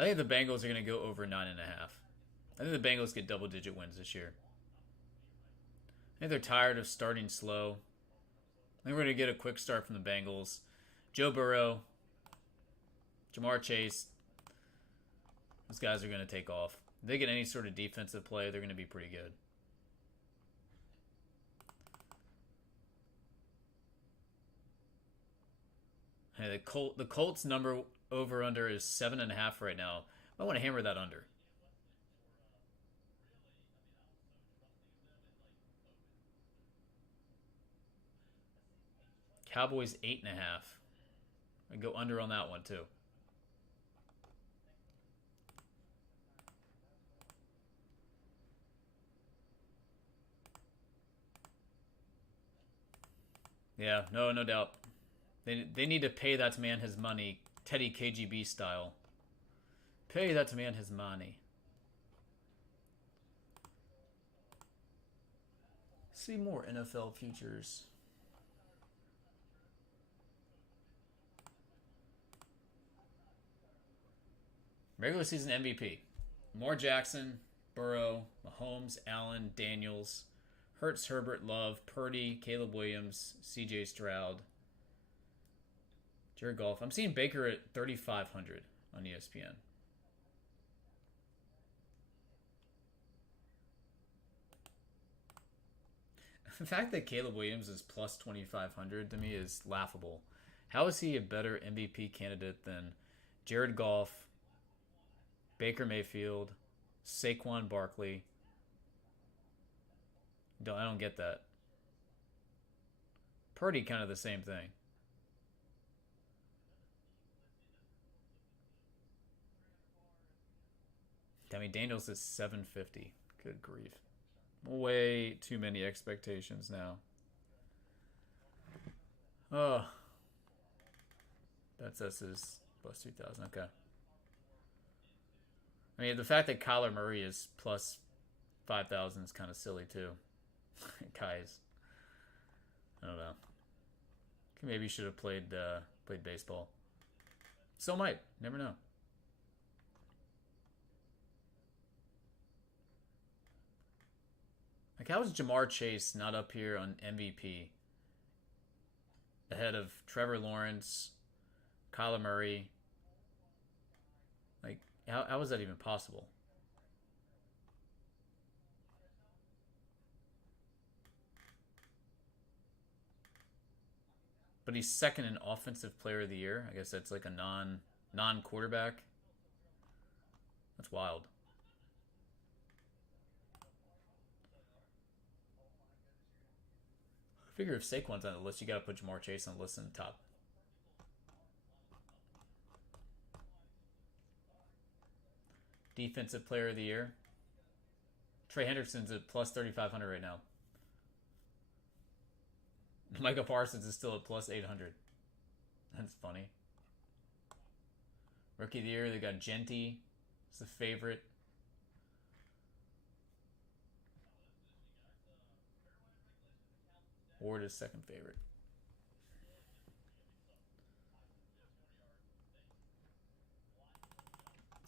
I think the Bengals are going to go over 9.5. I think the Bengals get double-digit wins this year. I think they're tired of starting slow. I think we're going to get a quick start from the Bengals. Joe Burrow, Jamar Chase, those guys are going to take off. If they get any sort of defensive play, they're going to be pretty good. Hey, the Colts number over under is 7.5 right now. I want to hammer that under. Cowboys 8.5. I go under on that one too. Yeah, no doubt. They need to pay that man his money, Teddy KGB style. Pay that man his money. See more NFL futures. Regular season MVP. Lamar Jackson, Burrow, Mahomes, Allen, Daniels, Hurts, Herbert, Love, Purdy, Caleb Williams, CJ Stroud, Jared Goff. I'm seeing Baker at 3,500 on ESPN. The fact that Caleb Williams is plus 2,500 to me is laughable. How is he a better MVP candidate than Jared Goff, Baker Mayfield, Saquon Barkley? I don't get that. Purdy, kind of the same thing. I mean, Daniels is 750. Good grief. Way too many expectations now. Oh. That's is plus 2,000. Okay. I mean, the fact that Kyler Murray is plus 5,000 is kind of silly, too. Guys. I don't know. Maybe you should have played baseball. So might. Never know. Like, how is Jamar Chase not up here on MVP ahead of Trevor Lawrence, Kyler Murray? Like, how is that even possible? But he's second in Offensive Player of the Year. I guess that's like a non-quarterback. That's wild. I figure if Saquon's on the list, you got to put Jamar Chase on the list in the top. Defensive Player of the Year. Trey Hendrickson's at plus 3,500 right now. Micah Parsons is still at plus 800. That's funny. Rookie of the Year, they got Genty. It's the favorite. Ward is second favorite.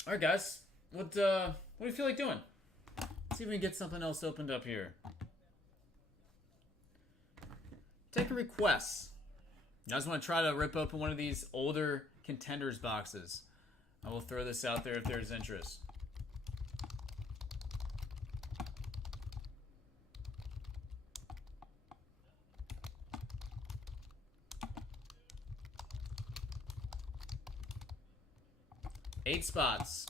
All right, guys. What do you feel like doing? Let's see if we can get something else opened up here. Take a request. I just want to try to rip open one of these older Contenders boxes. I will throw this out there if there's interest. Eight spots.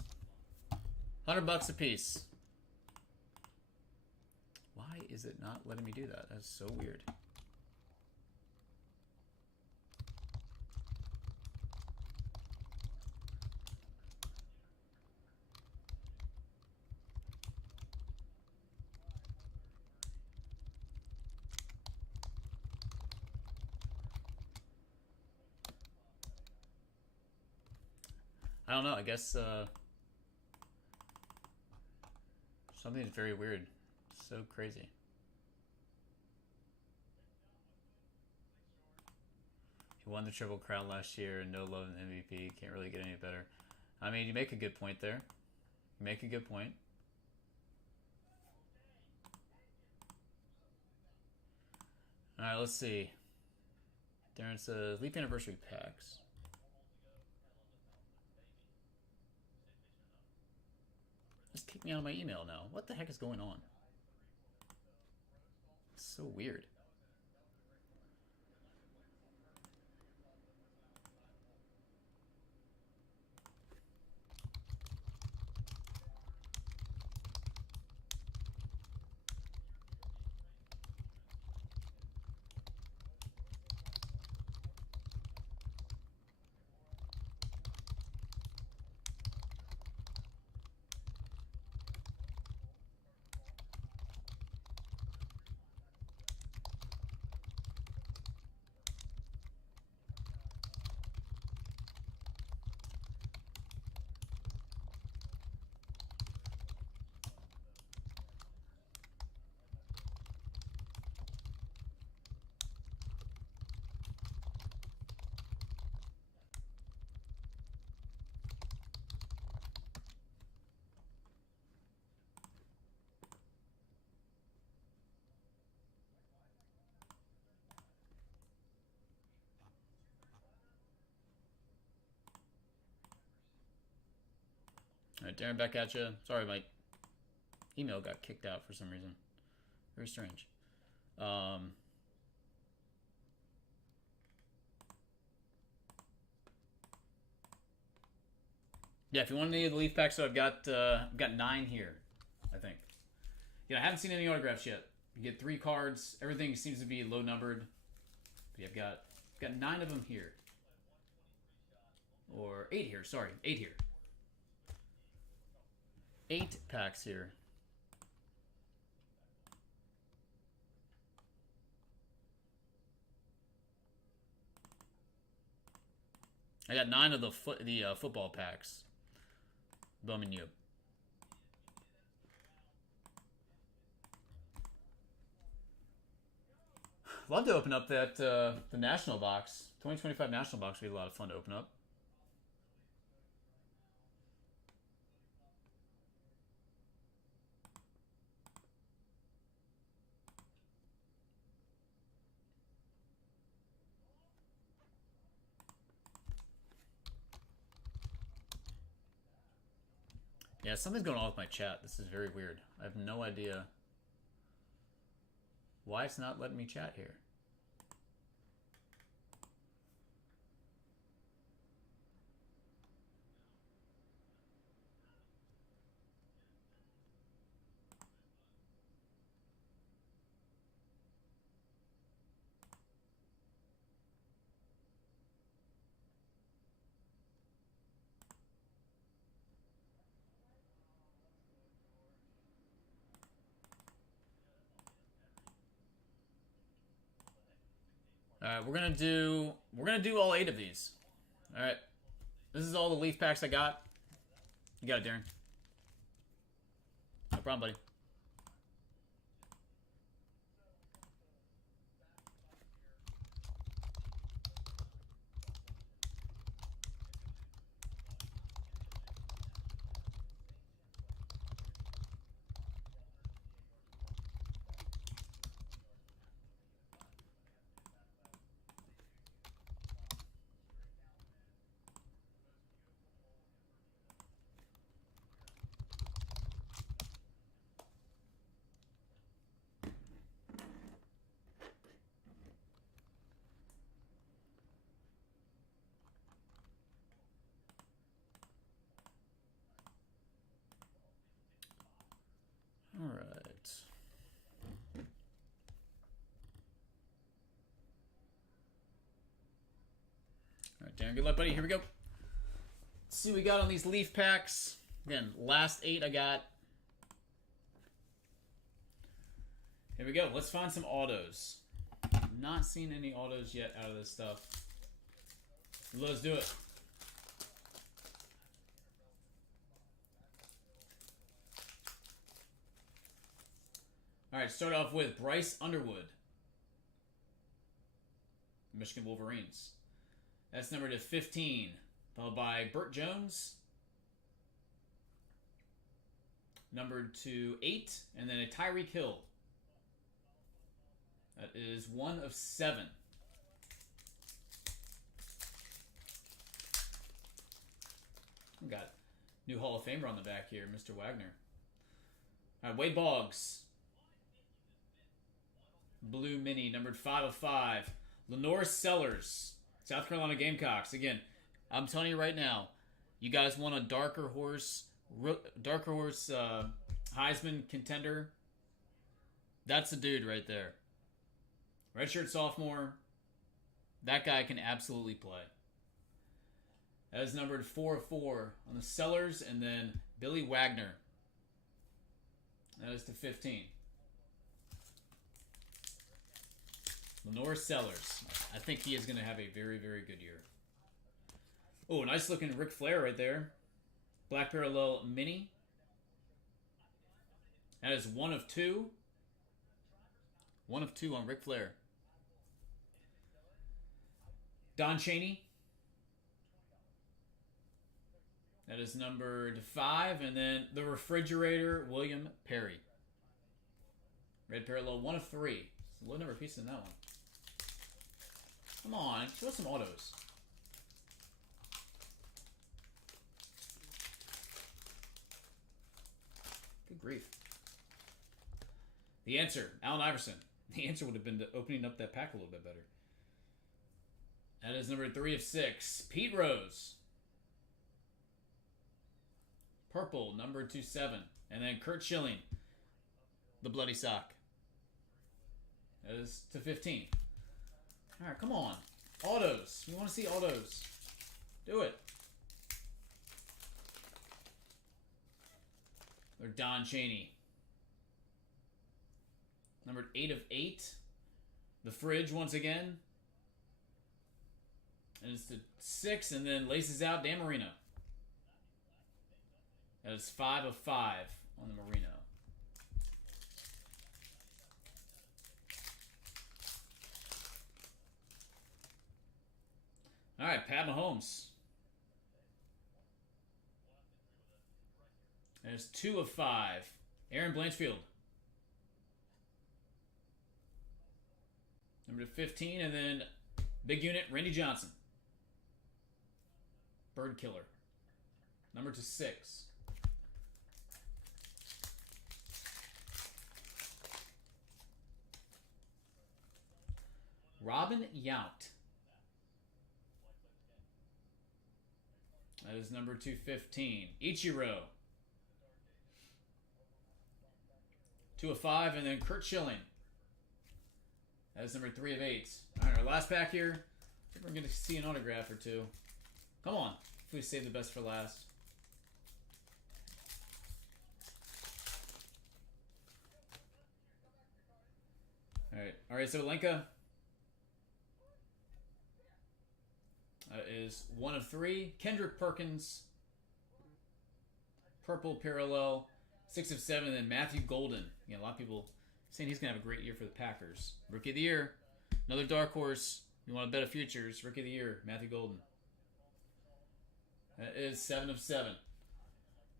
$100 a piece. Why is it not letting me do that? That's so weird. I don't know. I guess something's very weird. So crazy. He won the Triple Crown last year and no love in MVP. Can't really get any better. I mean, you make a good point there. You make a good point. Alright, let's see. There's a Leaf Anniversary packs. Just kick me out of my email now. What the heck is going on? It's so weird. Alright, Darren, back at you. Sorry, my email got kicked out for some reason. Very strange. Yeah, if you want any of the Leaf packs, so I've got 9 here, I think. Yeah, I haven't seen any autographs yet. You get 3 cards. Everything seems to be low numbered. But yeah, I've got 9 of them here. Or 8 here, sorry. 8 here. 8 packs here. I got 9 of the football packs. Bowman U. Love to open up that the national box. 2025 national box would be a lot of fun to open up. Yeah, something's going on with my chat. This is very weird. I have no idea why it's not letting me chat here. Alright, we're gonna do all 8 of these. Alright. This is all the Leaf packs I got. You got it, Darren. No problem, buddy. Darren, good luck, buddy. Here we go. Let's see what we got on these Leaf packs. Again, last 8 I got. Here we go. Let's find some autos. Not seen any autos yet out of this stuff. Let's do it. All right, start off with Bryce Underwood. Michigan Wolverines. That's numbered to 15. Followed by Burt Jones. Numbered to 8. And then a Tyreek Hill. That is 1 of 7. We got new Hall of Famer on the back here, Mr. Wagner. All right, Wade Boggs. Blue Mini, numbered 5 of 5. Lenore Sellers, South Carolina Gamecocks. Again, I'm telling you right now, you guys want a darker horse Heisman contender? That's the dude right there. Redshirt sophomore. That guy can absolutely play. That is numbered 4 of 4 on the Sellers, and then Billy Wagner. That is to 15. Lenore Sellers. I think he is going to have a very, very good year. Oh, nice looking Ric Flair right there. Black Parallel Mini. That is 1 of 2. 1 of 2 on Ric Flair. Don Chaney. That is numbered 5. And then the Refrigerator, William Perry. Red Parallel, 1 of 3. It's a low number of pieces in that one. Come on, show us some autos. Good grief. The answer, Allen Iverson. The answer would have been opening up that pack a little bit better. That is number 3 of 6. Pete Rose. Purple, number 2-7. And then Kurt Schilling. The Bloody Sock. That is to 15. Alright, come on. Autos. We want to see autos. Do it. Or Don Chaney. Numbered 8 of 8. The Fridge once again. And it's to 6, and then laces out Dan Marino. That is 5 of 5 on the Marino. All right, Pat Mahomes. There's 2 of 5. Aaron Blanchfield. Number 15, and then big unit, Randy Johnson. Bird Killer. Number 6. Robin Yount. That is number 215. Ichiro. 2 of 5, and then Kurt Schilling. That is number 3 of 8. All right, our last pack here. I think we're going to see an autograph or two. Come on. Please save the best for last. All right, so Lenka. Is 1 of 3. Kendrick Perkins. Purple Parallel. 6 of 7. And then Matthew Golden. You know, a lot of people saying he's going to have a great year for the Packers. Rookie of the Year. Another dark horse. You want to bet a futures. Rookie of the Year. Matthew Golden. That is 7 of 7.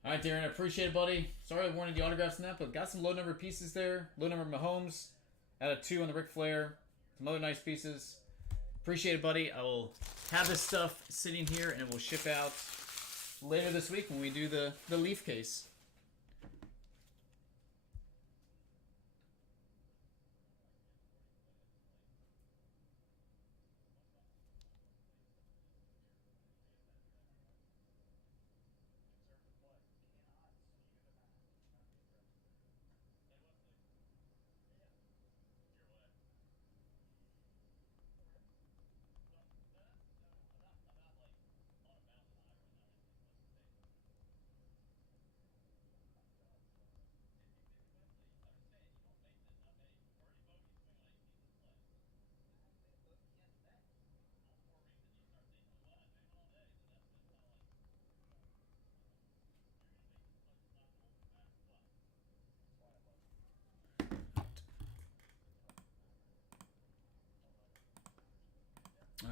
All right, Darren. I appreciate it, buddy. Sorry I wanted the autographs in that, but got some low number pieces there. Low number Mahomes. Out of 2 on the Ric Flair. Some other nice pieces. Appreciate it, buddy. I will have this stuff sitting here, and it will ship out later this week when we do the Leaf case.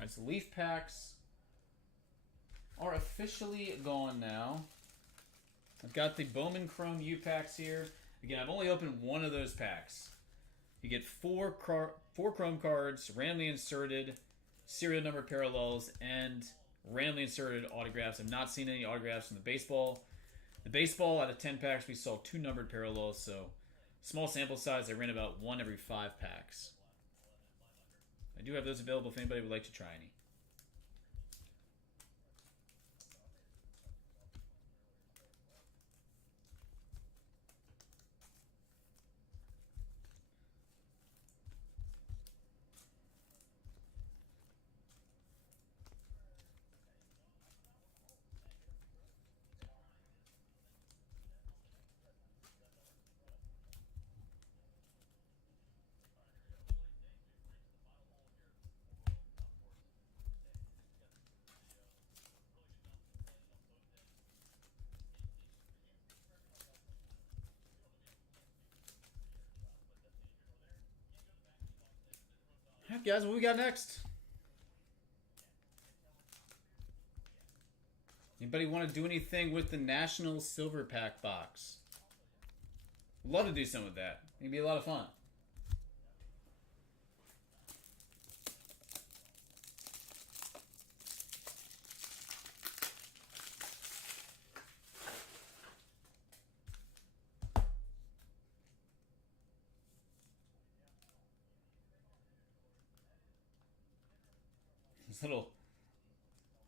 Alright, so Leaf packs are officially gone now. I've got the Bowman Chrome U packs here. Again, I've only opened one of those packs. You get four Chrome cards, randomly inserted, serial number parallels, and randomly inserted autographs. I've not seen any autographs from the baseball. The baseball, out of 10 packs, we saw 2 numbered parallels, so small sample size. I ran about 1 every 5 packs. I do have those available if anybody would like to try any. Alright, guys, what we got next? Anybody want to do anything with the National Silver Pack box? I'd love to do some with that. It'd be a lot of fun.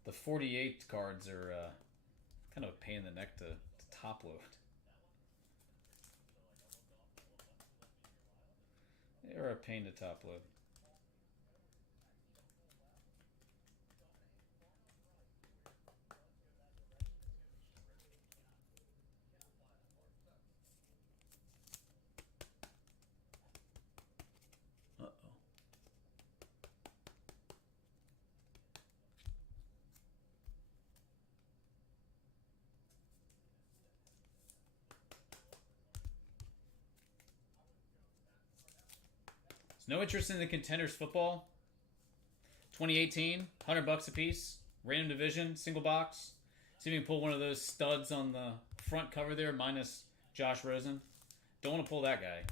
The 48 cards are kind of a pain in the neck to top load. They're a pain to top load. No interest in the Contenders football. 2018, $100 a piece. Random division, single box. See if you can pull one of those studs on the front cover there, minus Josh Rosen. Don't want to pull that guy.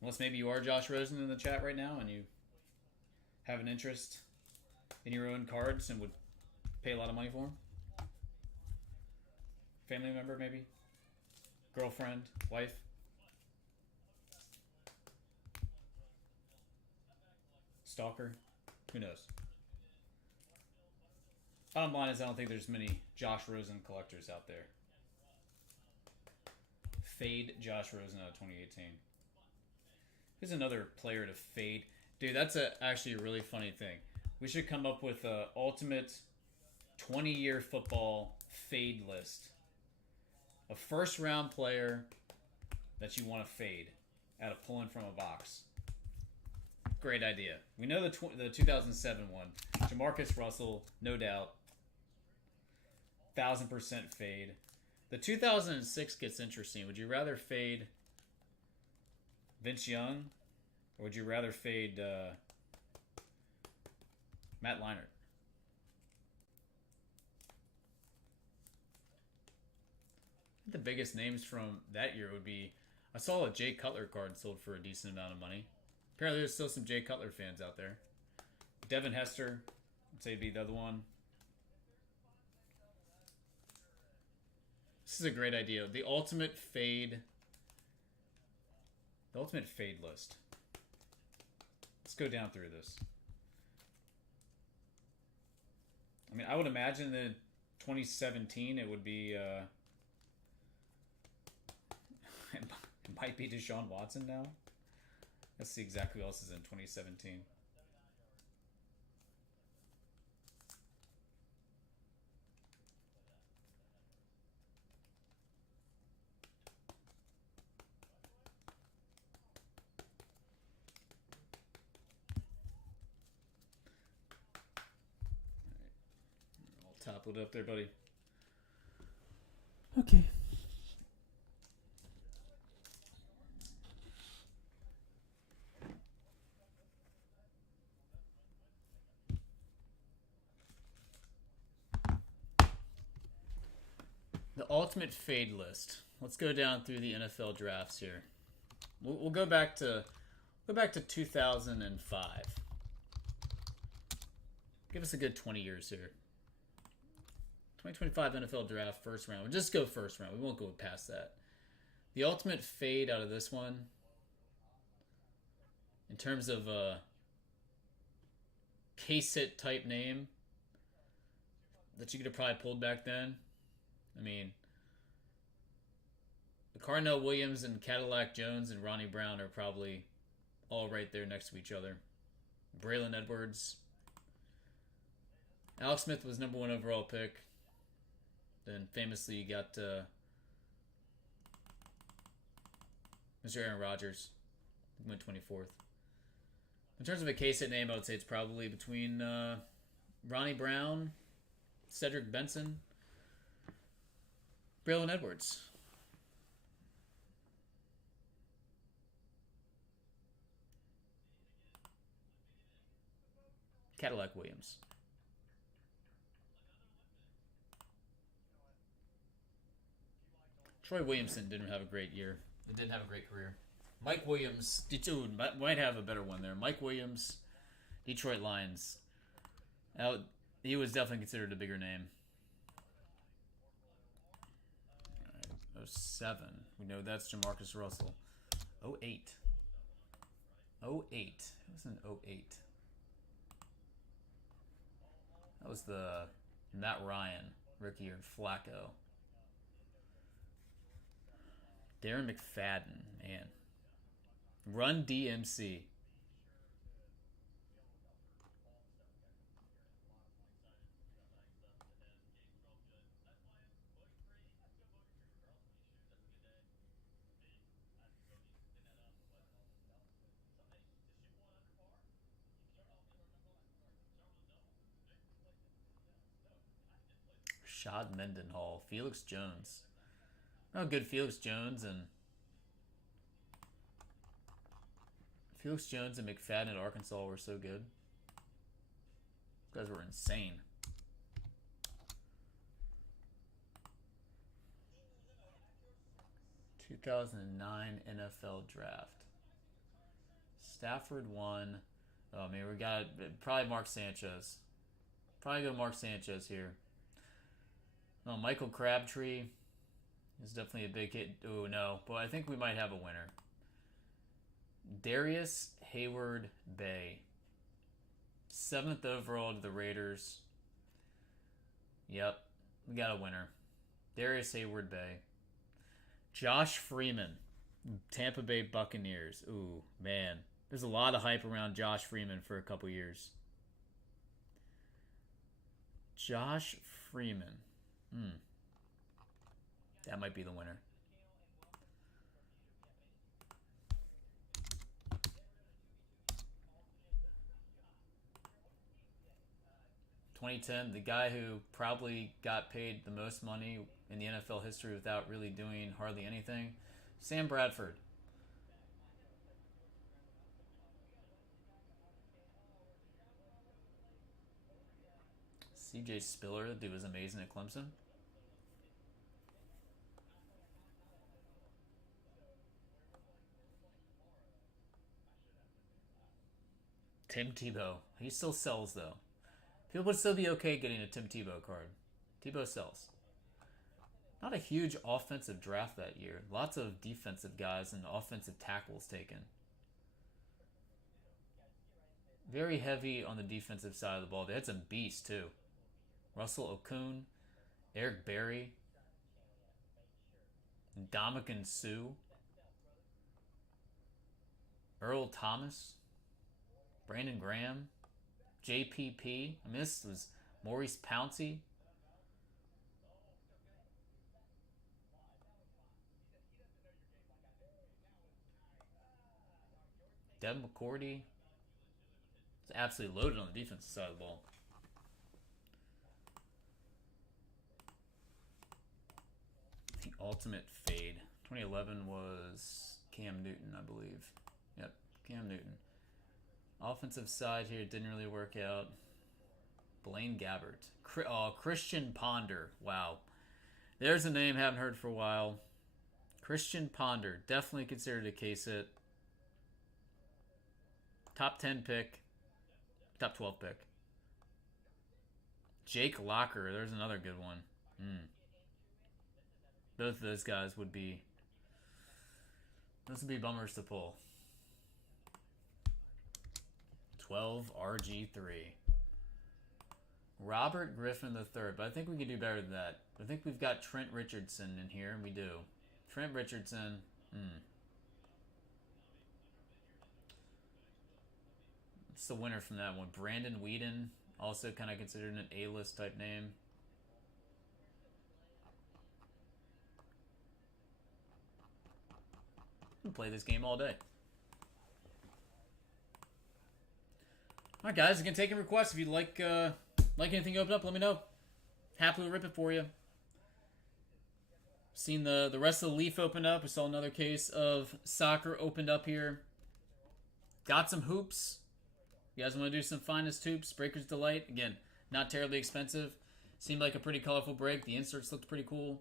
Unless maybe you are Josh Rosen in the chat right now and you have an interest in your own cards and would pay a lot of money for them. Family member, maybe? Girlfriend, wife? Stalker? Who knows? Bottom line is I don't think there's many Josh Rosen collectors out there. Fade Josh Rosen out of 2018. Here's another player to fade. Dude, that's actually a really funny thing. We should come up with an ultimate 20-year football fade list. A first-round player that you want to fade out of pulling from a box. Great idea. We know the 2007 one. Jamarcus Russell, no doubt. 1000% fade. The 2006 gets interesting. Would you rather fade Vince Young, or would you rather fade Matt Leinart? The biggest names from that year would be, I saw a Jay Cutler card sold for a decent amount of money. Apparently there's still some Jay Cutler fans out there. Devin Hester, I'd say, would be the other one. This is a great idea. The ultimate fade list. Let's go down through this. I mean, I would imagine that in 2017 it would be it might be Deshaun Watson now. Let's see exactly who else is in 2017. I'll top it up there, buddy. Okay. The ultimate fade list. Let's go down through the NFL drafts here. We'll go back to 2005. Give us a good 20 years here. 2025 NFL draft first round. We'll just go first round. We won't go past that. The ultimate fade out of this one, in terms of a case hit type name that you could have probably pulled back then. I mean, Carnell Williams and Cadillac Jones and Ronnie Brown are probably all right there next to each other. Braylon Edwards. Alex Smith was number 1 overall pick. Then famously you got Mr. Aaron Rodgers. He went 24th. In terms of a case hit name, I would say it's probably between Ronnie Brown, Cedric Benson, Braylon Edwards. Cadillac Williams. Troy Williamson didn't have a great year. It didn't have a great career. Mike Williams, dude, might have a better one there. Mike Williams, Detroit Lions. He was definitely considered a bigger name. Right, 07. We know that's Jamarcus Russell. 08. 08. It was an 08. That was the Matt Ryan rookie year, Flacco. Darren McFadden, man. Run DMC. Rashad Mendenhall, Felix Jones. How good Felix Jones and McFadden at Arkansas were so good. Those guys were insane. ...2009 NFL Draft. Stafford won. Oh, I mean, we got probably Mark Sanchez. Probably go Mark Sanchez here. Oh, Michael Crabtree is definitely a big hit. Oh, no. But I think we might have a winner. Darius Hayward Bay. 7th overall to the Raiders. Yep. We got a winner. Darius Hayward Bay. Josh Freeman. Tampa Bay Buccaneers. Ooh, man. There's a lot of hype around Josh Freeman for a couple years. Josh Freeman. That might be the winner. ...2010, the guy who probably got paid the most money in the NFL history without really doing hardly anything. Sam Bradford. CJ Spiller, the dude was amazing at Clemson. Tim Tebow. He still sells, though. People would still be okay getting a Tim Tebow card. Tebow sells. Not a huge offensive draft that year. Lots of defensive guys and offensive tackles taken. Very heavy on the defensive side of the ball. They had some beasts, too. Russell Okung, Eric Berry, Ndamukong Suh, Earl Thomas, Brandon Graham, JPP. I mean, this was Maurice Pouncey. Devin McCourty. It's absolutely loaded on the defensive side of the ball. The ultimate fade. 2011 was Cam Newton, I believe. Yep, Cam Newton. Offensive side here didn't really work out. Blaine Gabbert. Christian Ponder. Wow. There's a name haven't heard for a while. Christian Ponder. Definitely considered a case hit. Top 10 pick. Top 12 pick. Jake Locker. There's another good one. Both of those guys would be... Those would be bummers to pull. 12 RG3. Robert Griffin III, but I think we can do better than that. I think we've got Trent Richardson in here, and we do. Trent Richardson. What's the winner from that one? Brandon Whedon, also kind of considered an A-list type name. We'll play this game all day. Alright guys, you can take in requests. If you'd like anything open up, let me know. Happily rip it for you. Seen the rest of the Leaf open up. We saw another case of soccer opened up here. Got some hoops. You guys want to do some finest hoops? Breaker's Delight. Again, not terribly expensive. Seemed like a pretty colorful break. The inserts looked pretty cool.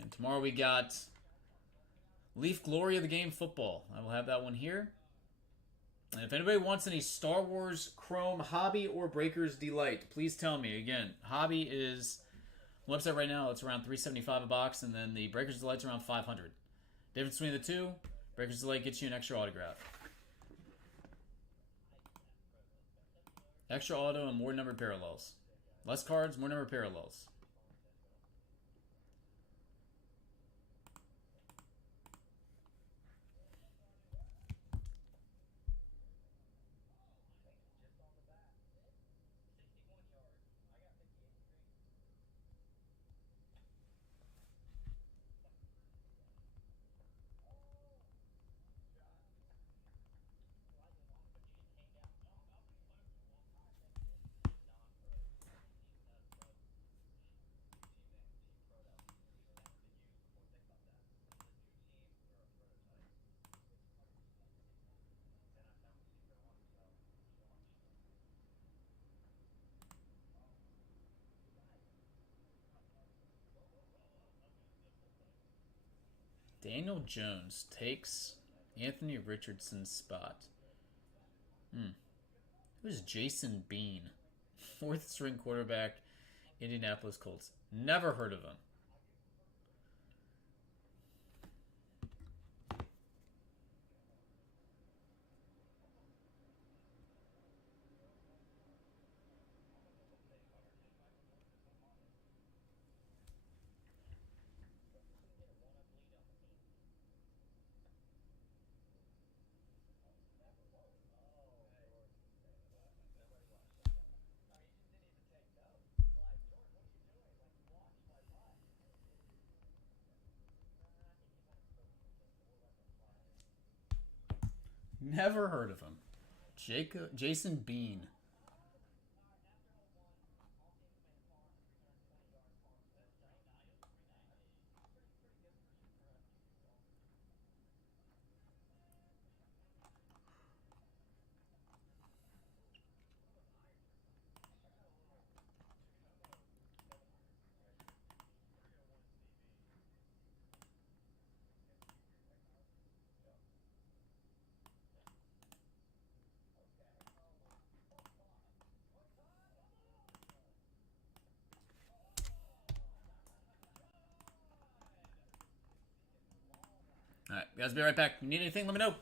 And tomorrow we got Leaf Glory of the Game Football. I will have that one here. And if anybody wants any Star Wars Chrome Hobby or Breaker's Delight, please tell me. Again, Hobby is website right now. It's around $375 a box, and then the Breaker's Delight's around $500. Difference between the two: Breaker's Delight gets you an extra autograph, extra auto, and more numbered parallels. Less cards, more numbered parallels. Daniel Jones takes Anthony Richardson's spot. Who's Jason Bean? Fourth string quarterback, Indianapolis Colts. Never heard of him. Never heard of him. Jason Bean. Alright, guys, be right back. If you need anything, let me know.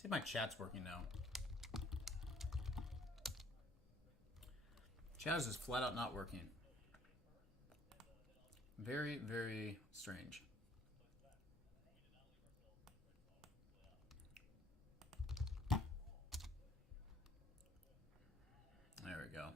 See if my chat's working now. Chat is just flat out not working. Very, very strange. There we go.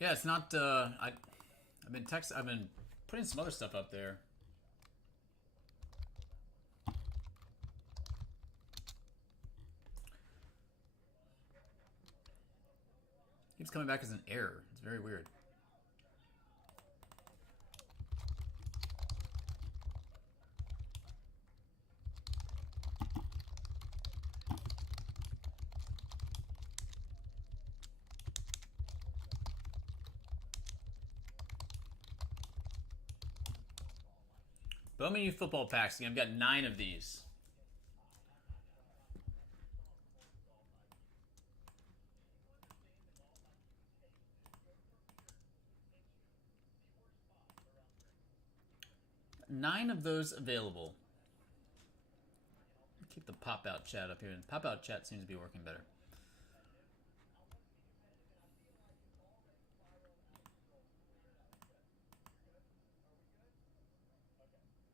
Yeah, it's not. I've been putting some other stuff up there. Keeps coming back as an error. It's very weird. Bowman Youth Football Packs. Again, I've got 9 of these. Nine of those available. Keep the pop-out chat up here. And pop-out chat seems to be working better.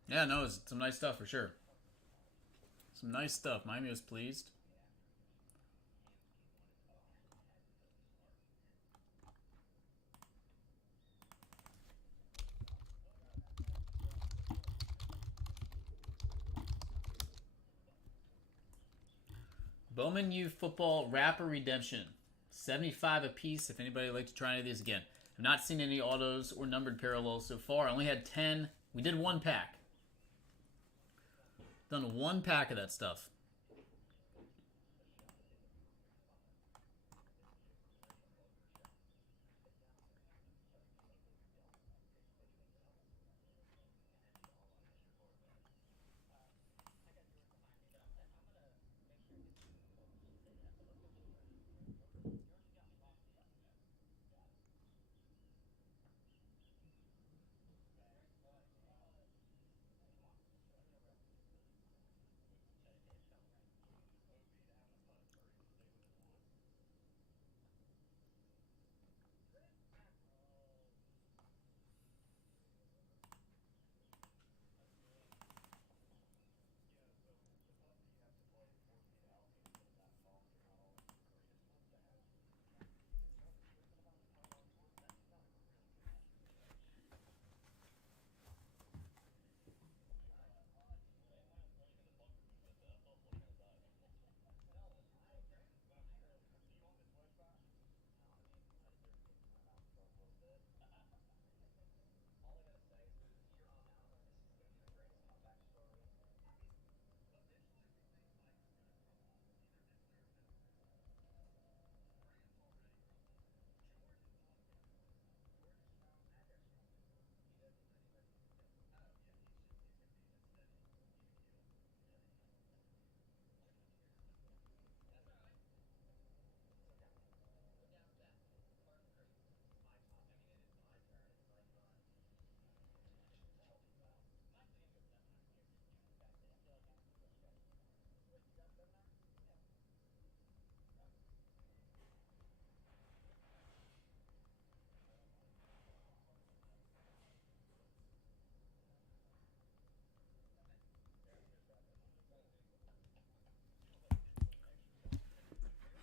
Yeah, no, it's some nice stuff for sure. Some nice stuff. Miami was pleased. Bowman U Football Rapper Redemption. 75 apiece if anybody would like to try any of these again. I've not seen any autos or numbered parallels so far. I only had 10. We did 1 pack. Done 1 pack of that stuff.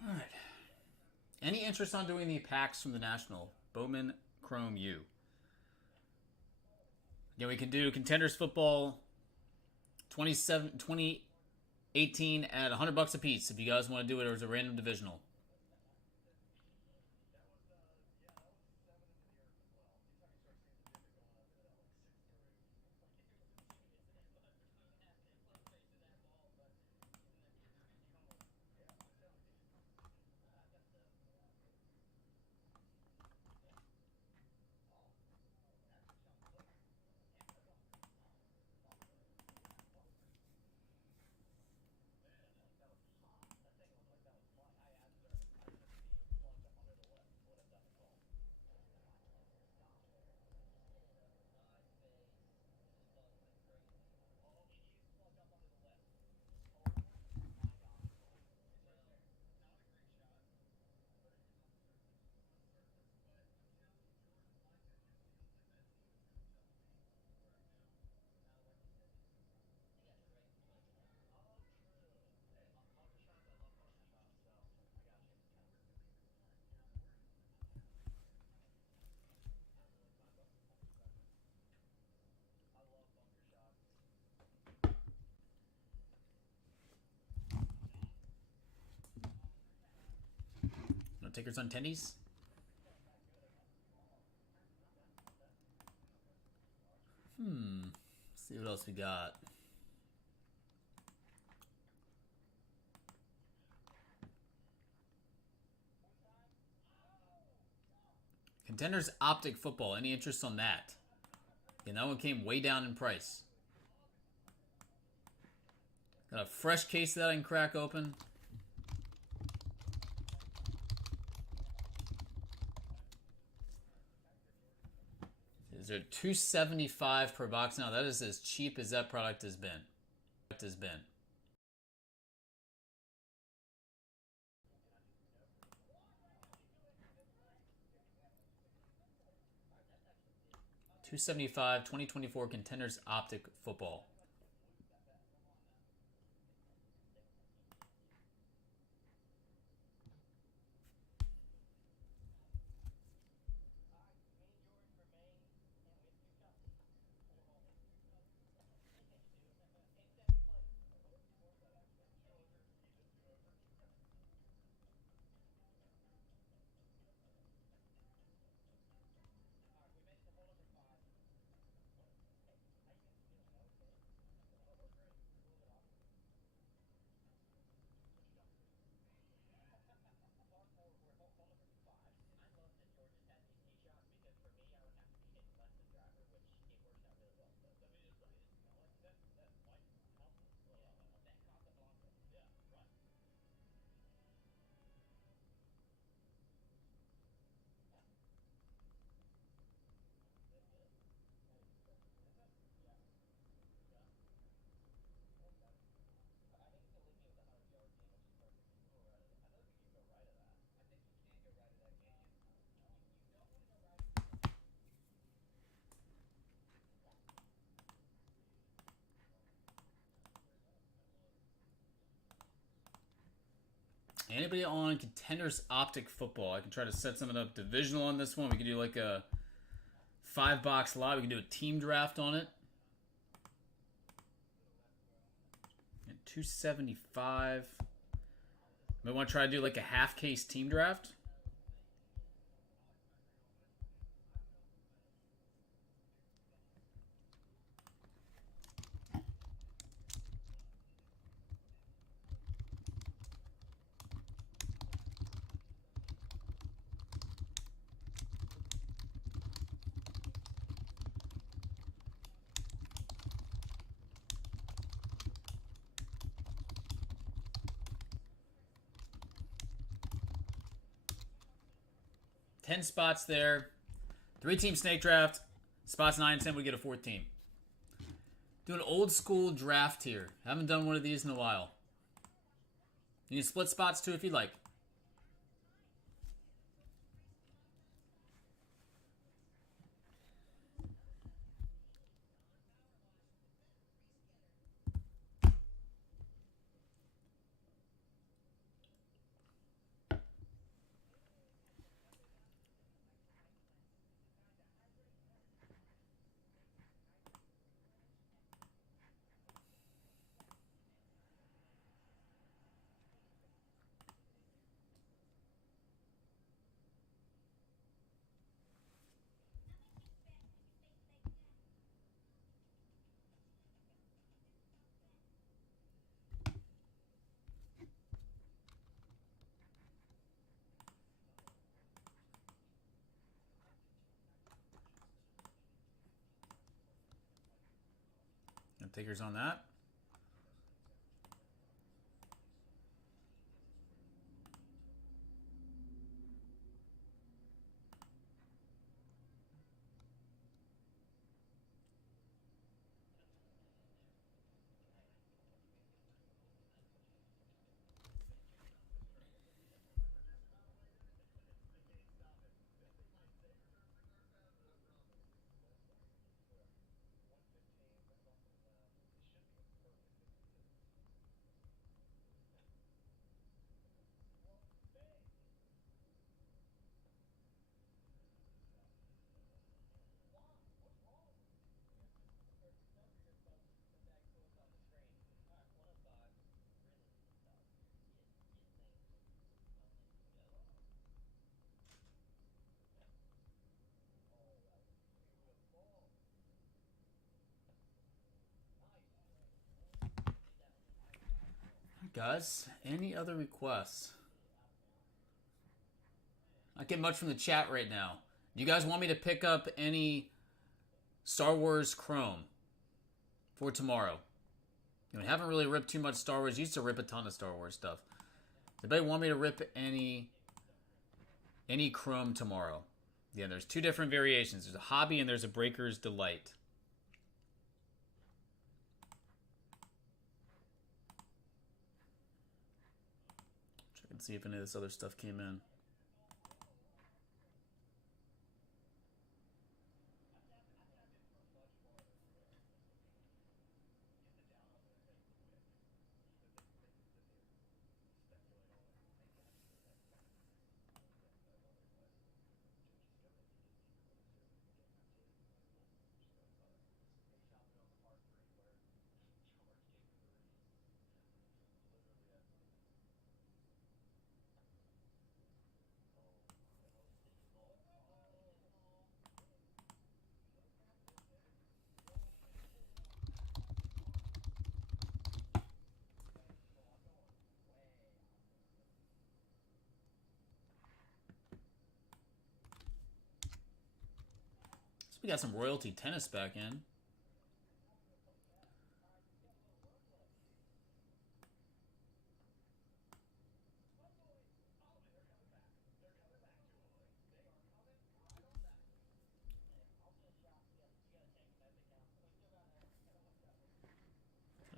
Alright. Any interest on doing the packs from the National? Bowman Chrome U. Yeah, we can do Contenders Football 2018 at $100 a piece if you guys want to do it as a random divisional. Takers on tendies. Let's see what else we got. Contenders Optic football. Any interest on that? Yeah, that one came way down in price. Got a fresh case that I can crack open. Is there $275 per box now? That is as cheap as that product has been. $275, 2024 Contenders Optic football. Anybody on Contenders Optic football? I can try to set something up divisional on this one. We can do like a 5-box lot. We can do a team draft on it. And $275. Might want to try to do like a half case team draft. Ten spots there. 3-team snake draft. Spots 9 and 10 would get a 4th team. Do an old school draft here. Haven't done one of these in a while. You can split spots too if you'd like. No takers on that. guys. Any other requests? Not getting much from the chat right now. Do you guys want me to pick up any Star Wars Chrome for tomorrow? You know, I haven't really ripped too much Star Wars. Used to rip a ton of Star Wars stuff. Does anybody want me to rip any Chrome tomorrow? Yeah, there's two different variations. There's a Hobby and there's a Breaker's Delight. Check and see if any of this other stuff came in. So we got some royalty tennis back in.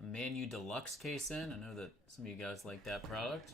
A Man U Deluxe case in. I know that some of you guys like that product.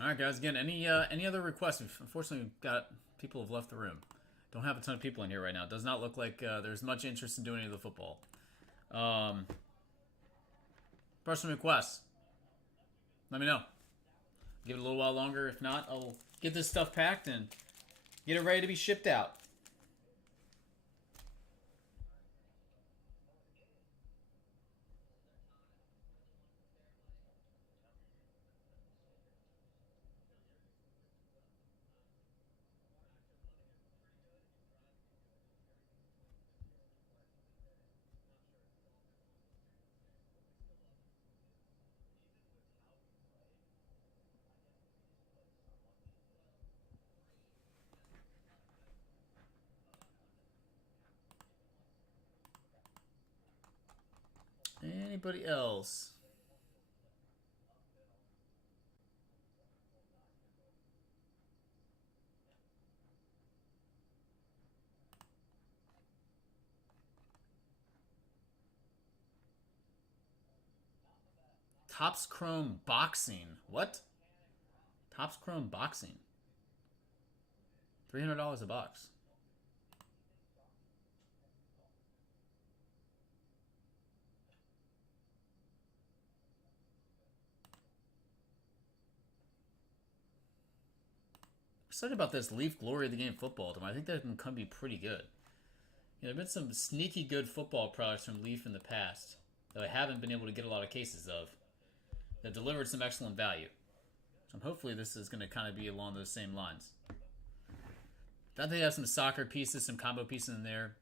All right, guys. Again, any other requests? Unfortunately, people have left the room. Don't have a ton of people in here right now. It does not look like there's much interest in doing any of the football. Personal requests. Let me know. Give it a little while longer. If not, I'll get this stuff packed and get it ready to be shipped out. Anybody else? Topps Chrome Boxing. What? Topps Chrome Boxing. $300 a box. Excited about this Leaf Glory of the Game football. I think that can be pretty good. You know, there have been some sneaky good football products from Leaf in the past that I haven't been able to get a lot of cases of that delivered some excellent value. So hopefully this is going to kind of be along those same lines. I think they have some soccer pieces, some combo pieces in there.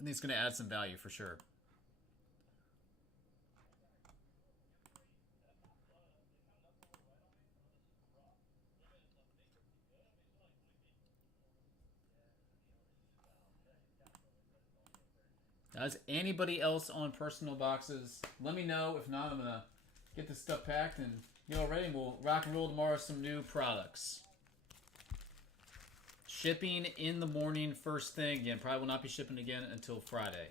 I think it's going to add some value for sure. Guys, anybody else on personal boxes, let me know. If not, I'm going to get this stuff packed and get all ready. We'll rock and roll tomorrow with some new products. Shipping in the morning, first thing. Again, probably will not be shipping again until Friday.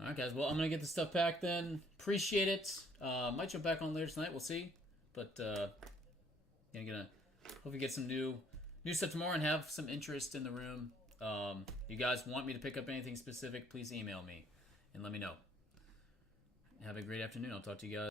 Alright, guys. Well, I'm going to get the stuff packed then. Appreciate it. Might jump back on later tonight. We'll see. But, yeah, gonna hopefully get some new stuff tomorrow and have some interest in the room. If you guys want me to pick up anything specific, please email me and let me know. Have a great afternoon. I'll talk to you guys.